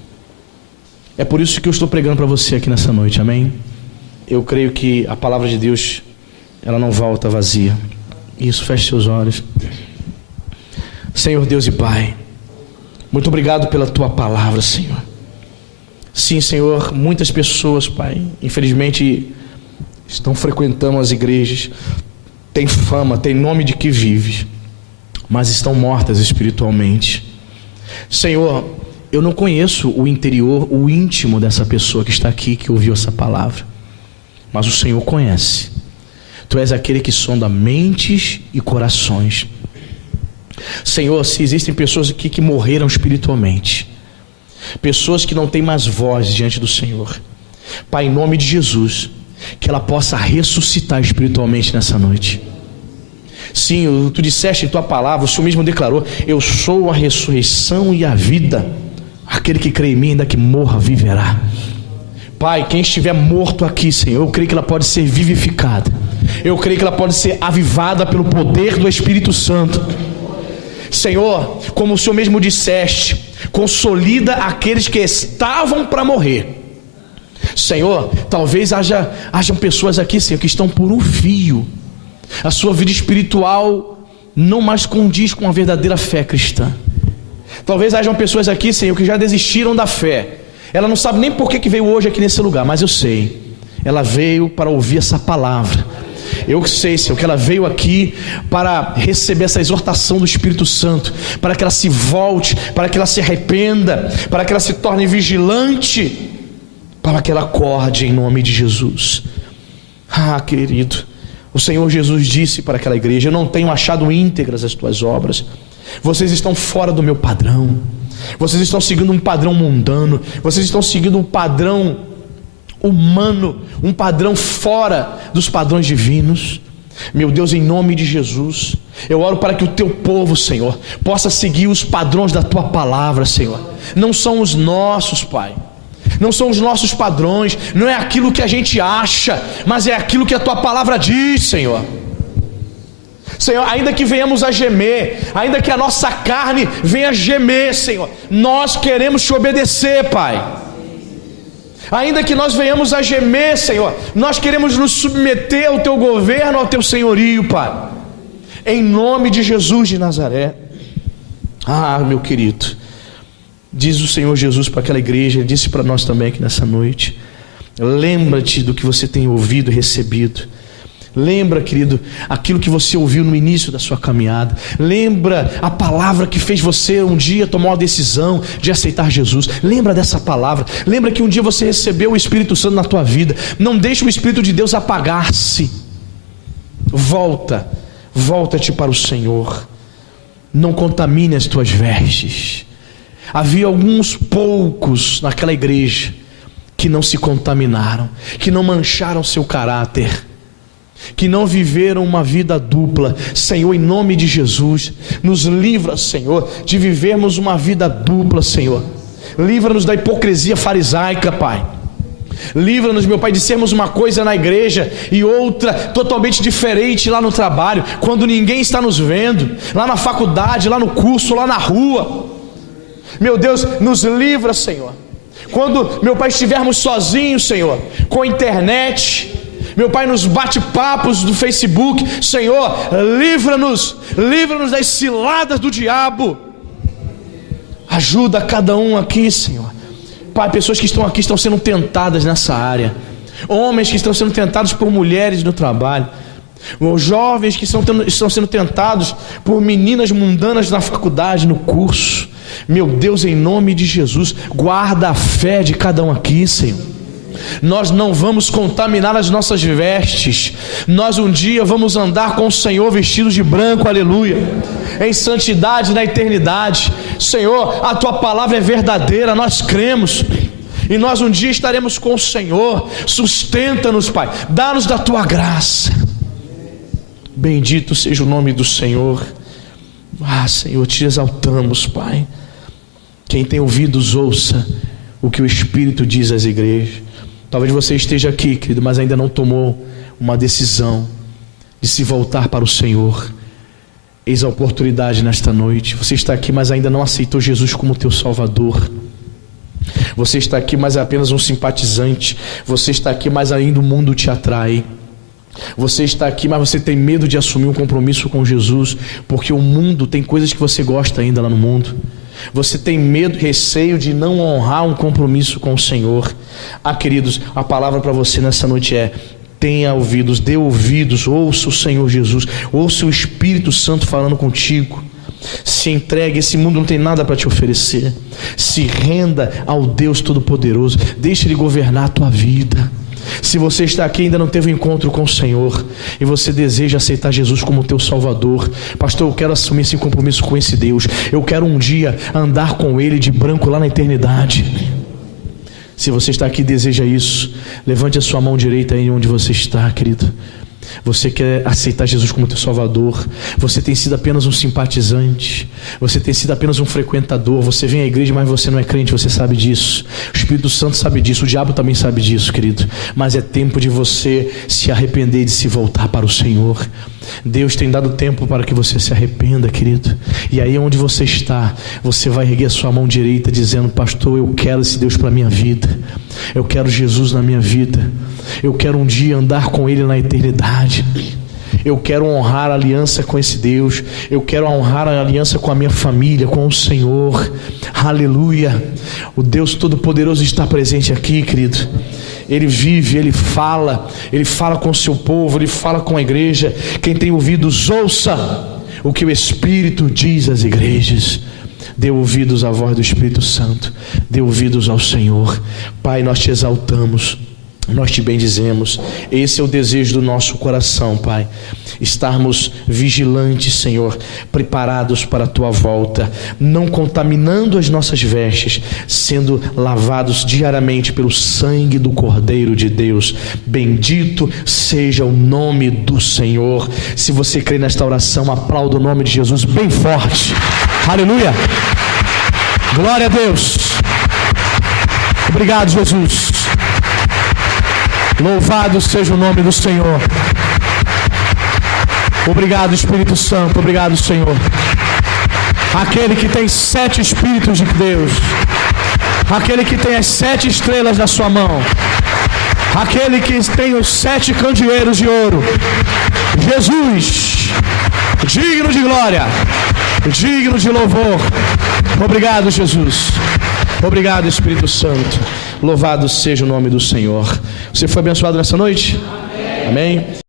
É por isso que eu estou pregando para você aqui nessa noite, amém? Eu creio que a palavra de Deus, ela não volta vazia. Isso, feche seus olhos. Senhor Deus e Pai, muito obrigado pela Tua palavra, Senhor. Sim, Senhor, muitas pessoas, Pai, infelizmente estão frequentando as igrejas, têm fama, têm nome de que vive, mas estão mortas espiritualmente. Senhor, eu não conheço o interior, o íntimo dessa pessoa que está aqui, que ouviu essa palavra, mas o Senhor conhece. Tu és aquele que sonda mentes e corações. Senhor, se existem pessoas aqui que morreram espiritualmente, pessoas que não têm mais voz diante do Senhor, Pai, em nome de Jesus, que ela possa ressuscitar espiritualmente nessa noite. Sim, tu disseste em tua palavra, o Senhor mesmo declarou: eu sou a ressurreição e a vida, aquele que crê em mim, ainda que morra, viverá. Pai, quem estiver morto aqui, Senhor, eu creio que ela pode ser vivificada, eu creio que ela pode ser avivada pelo poder do Espírito Santo. Senhor, como o Senhor mesmo disseste, consolida aqueles que estavam para morrer. Senhor, talvez hajam pessoas aqui, Senhor, que estão por um fio. A sua vida espiritual não mais condiz com a verdadeira fé cristã. Talvez hajam pessoas aqui, Senhor, que já desistiram da fé. Ela não sabe nem por que veio hoje aqui nesse lugar, mas eu sei. Ela veio para ouvir essa palavra. Eu sei, Senhor, que ela veio aqui para receber essa exortação do Espírito Santo, para que ela se volte, para que ela se arrependa, para que ela se torne vigilante, para que ela acorde em nome de Jesus. Ah, querido, o Senhor Jesus disse para aquela igreja: eu não tenho achado íntegras as tuas obras. Vocês estão fora do meu padrão, vocês estão seguindo um padrão mundano, vocês estão seguindo um padrão humano, um padrão fora dos padrões divinos. Meu Deus, em nome de Jesus, eu oro para que o teu povo, Senhor, possa seguir os padrões da tua palavra, Senhor. Não são os nossos, Pai, não são os nossos padrões, não é aquilo que a gente acha, mas é aquilo que a tua palavra diz, Senhor. Senhor, ainda que venhamos a gemer, ainda que a nossa carne venha gemer, Senhor, nós queremos te obedecer, Pai. Ainda que nós venhamos a gemer, Senhor, nós queremos nos submeter ao teu governo, ao teu senhorio, Pai, em nome de Jesus de Nazaré. Ah, meu querido, diz o Senhor Jesus para aquela igreja, ele disse para nós também aqui nessa noite: lembra-te do que você tem ouvido e recebido. Lembra, querido, aquilo que você ouviu no início da sua caminhada. Lembra a palavra que fez você um dia tomar uma decisão de aceitar Jesus. Lembra dessa palavra. Lembra que um dia você recebeu o Espírito Santo na tua vida. Não deixe o Espírito de Deus apagar-se. Volta-te para o Senhor. Não contamine as tuas vestes. Havia alguns poucos naquela igreja que não se contaminaram, que não mancharam seu caráter, que não viveram uma vida dupla. Senhor, em nome de Jesus, nos livra, Senhor, de vivermos uma vida dupla, Senhor. Livra-nos da hipocrisia farisaica, Pai. Livra-nos, meu Pai, de sermos uma coisa na igreja e outra totalmente diferente lá no trabalho, quando ninguém está nos vendo, lá na faculdade, lá no curso, lá na rua. Meu Deus, nos livra, Senhor. Quando, meu Pai, estivermos sozinhos, Senhor, com a internet, meu Pai, nos bate-papos do Facebook, Senhor, livra-nos das ciladas do diabo. Ajuda cada um aqui, Senhor. Pai, pessoas que estão aqui estão sendo tentadas nessa área. Homens que estão sendo tentados por mulheres no trabalho. Os jovens que estão sendo tentados por meninas mundanas na faculdade, no curso. Meu Deus, em nome de Jesus, guarda a fé de cada um aqui, Senhor. Nós não vamos contaminar as nossas vestes. Nós um dia vamos andar com o Senhor vestidos de branco, aleluia, em santidade na eternidade. Senhor, a tua palavra é verdadeira, nós cremos, e nós um dia estaremos com o Senhor. Sustenta-nos, Pai, dá-nos da tua graça. Bendito seja o nome do Senhor. Ah, Senhor, te exaltamos, Pai. Quem tem ouvidos, ouça o que o Espírito diz às igrejas. Talvez você esteja aqui, querido, mas ainda não tomou uma decisão de se voltar para o Senhor. Eis a oportunidade nesta noite. Você está aqui, mas ainda não aceitou Jesus como teu Salvador. Você está aqui, mas é apenas um simpatizante. Você está aqui, mas ainda o mundo te atrai. Você está aqui, mas você tem medo de assumir um compromisso com Jesus, porque o mundo tem coisas que você gosta ainda lá no mundo. Você tem medo, receio de não honrar um compromisso com o Senhor. Queridos, a palavra para você nessa noite é: tenha ouvidos, dê ouvidos, ouça o Senhor Jesus, ouça o Espírito Santo falando contigo. Se entregue, esse mundo não tem nada para te oferecer. Se renda ao Deus Todo-Poderoso, deixe Ele governar a tua vida. Se você está aqui e ainda não teve um encontro com o Senhor, e você deseja aceitar Jesus como teu Salvador: pastor, eu quero assumir esse compromisso com esse Deus, eu quero um dia andar com Ele de branco lá na eternidade. Se você está aqui e deseja isso, levante a sua mão direita aí onde você está, querido. Você quer aceitar Jesus como teu Salvador. Você tem sido apenas um simpatizante, você tem sido apenas um frequentador. Você vem à igreja, mas você não é crente, você sabe disso. O Espírito Santo sabe disso, o diabo também sabe disso, querido. Mas é tempo de você se arrepender e de se voltar para o Senhor. Deus tem dado tempo para que você se arrependa, querido. E aí onde você está, você vai erguer a sua mão direita dizendo: pastor, eu quero esse Deus para a minha vida. Eu quero Jesus na minha vida. Eu quero um dia andar com Ele na eternidade. Eu quero honrar a aliança com esse Deus. Eu quero honrar a aliança com a minha família, com o Senhor. Aleluia. O Deus Todo-Poderoso está presente aqui, querido. Ele vive, Ele fala com o seu povo, Ele fala com a igreja. Quem tem ouvidos, ouça o que o Espírito diz às igrejas. Dê ouvidos à voz do Espírito Santo, dê ouvidos ao Senhor. Pai, nós te exaltamos, nós te bendizemos. Esse é o desejo do nosso coração, Pai. Estarmos vigilantes, Senhor, preparados para a tua volta, não contaminando as nossas vestes, sendo lavados diariamente pelo sangue do Cordeiro de Deus. Bendito seja o nome do Senhor. Se você crê nesta oração, aplauda o nome de Jesus bem forte. Aleluia. Glória a Deus. Obrigado, Jesus. Louvado seja o nome do Senhor. Obrigado, Espírito Santo. Obrigado, Senhor. Aquele que tem 7 Espíritos de Deus, aquele que tem as 7 estrelas na sua mão, aquele que tem os 7 candeeiros de ouro, Jesus, digno de glória, digno de louvor. Obrigado, Jesus. Obrigado, Espírito Santo. Louvado seja o nome do Senhor. Você foi abençoado nessa noite? Amém. Amém.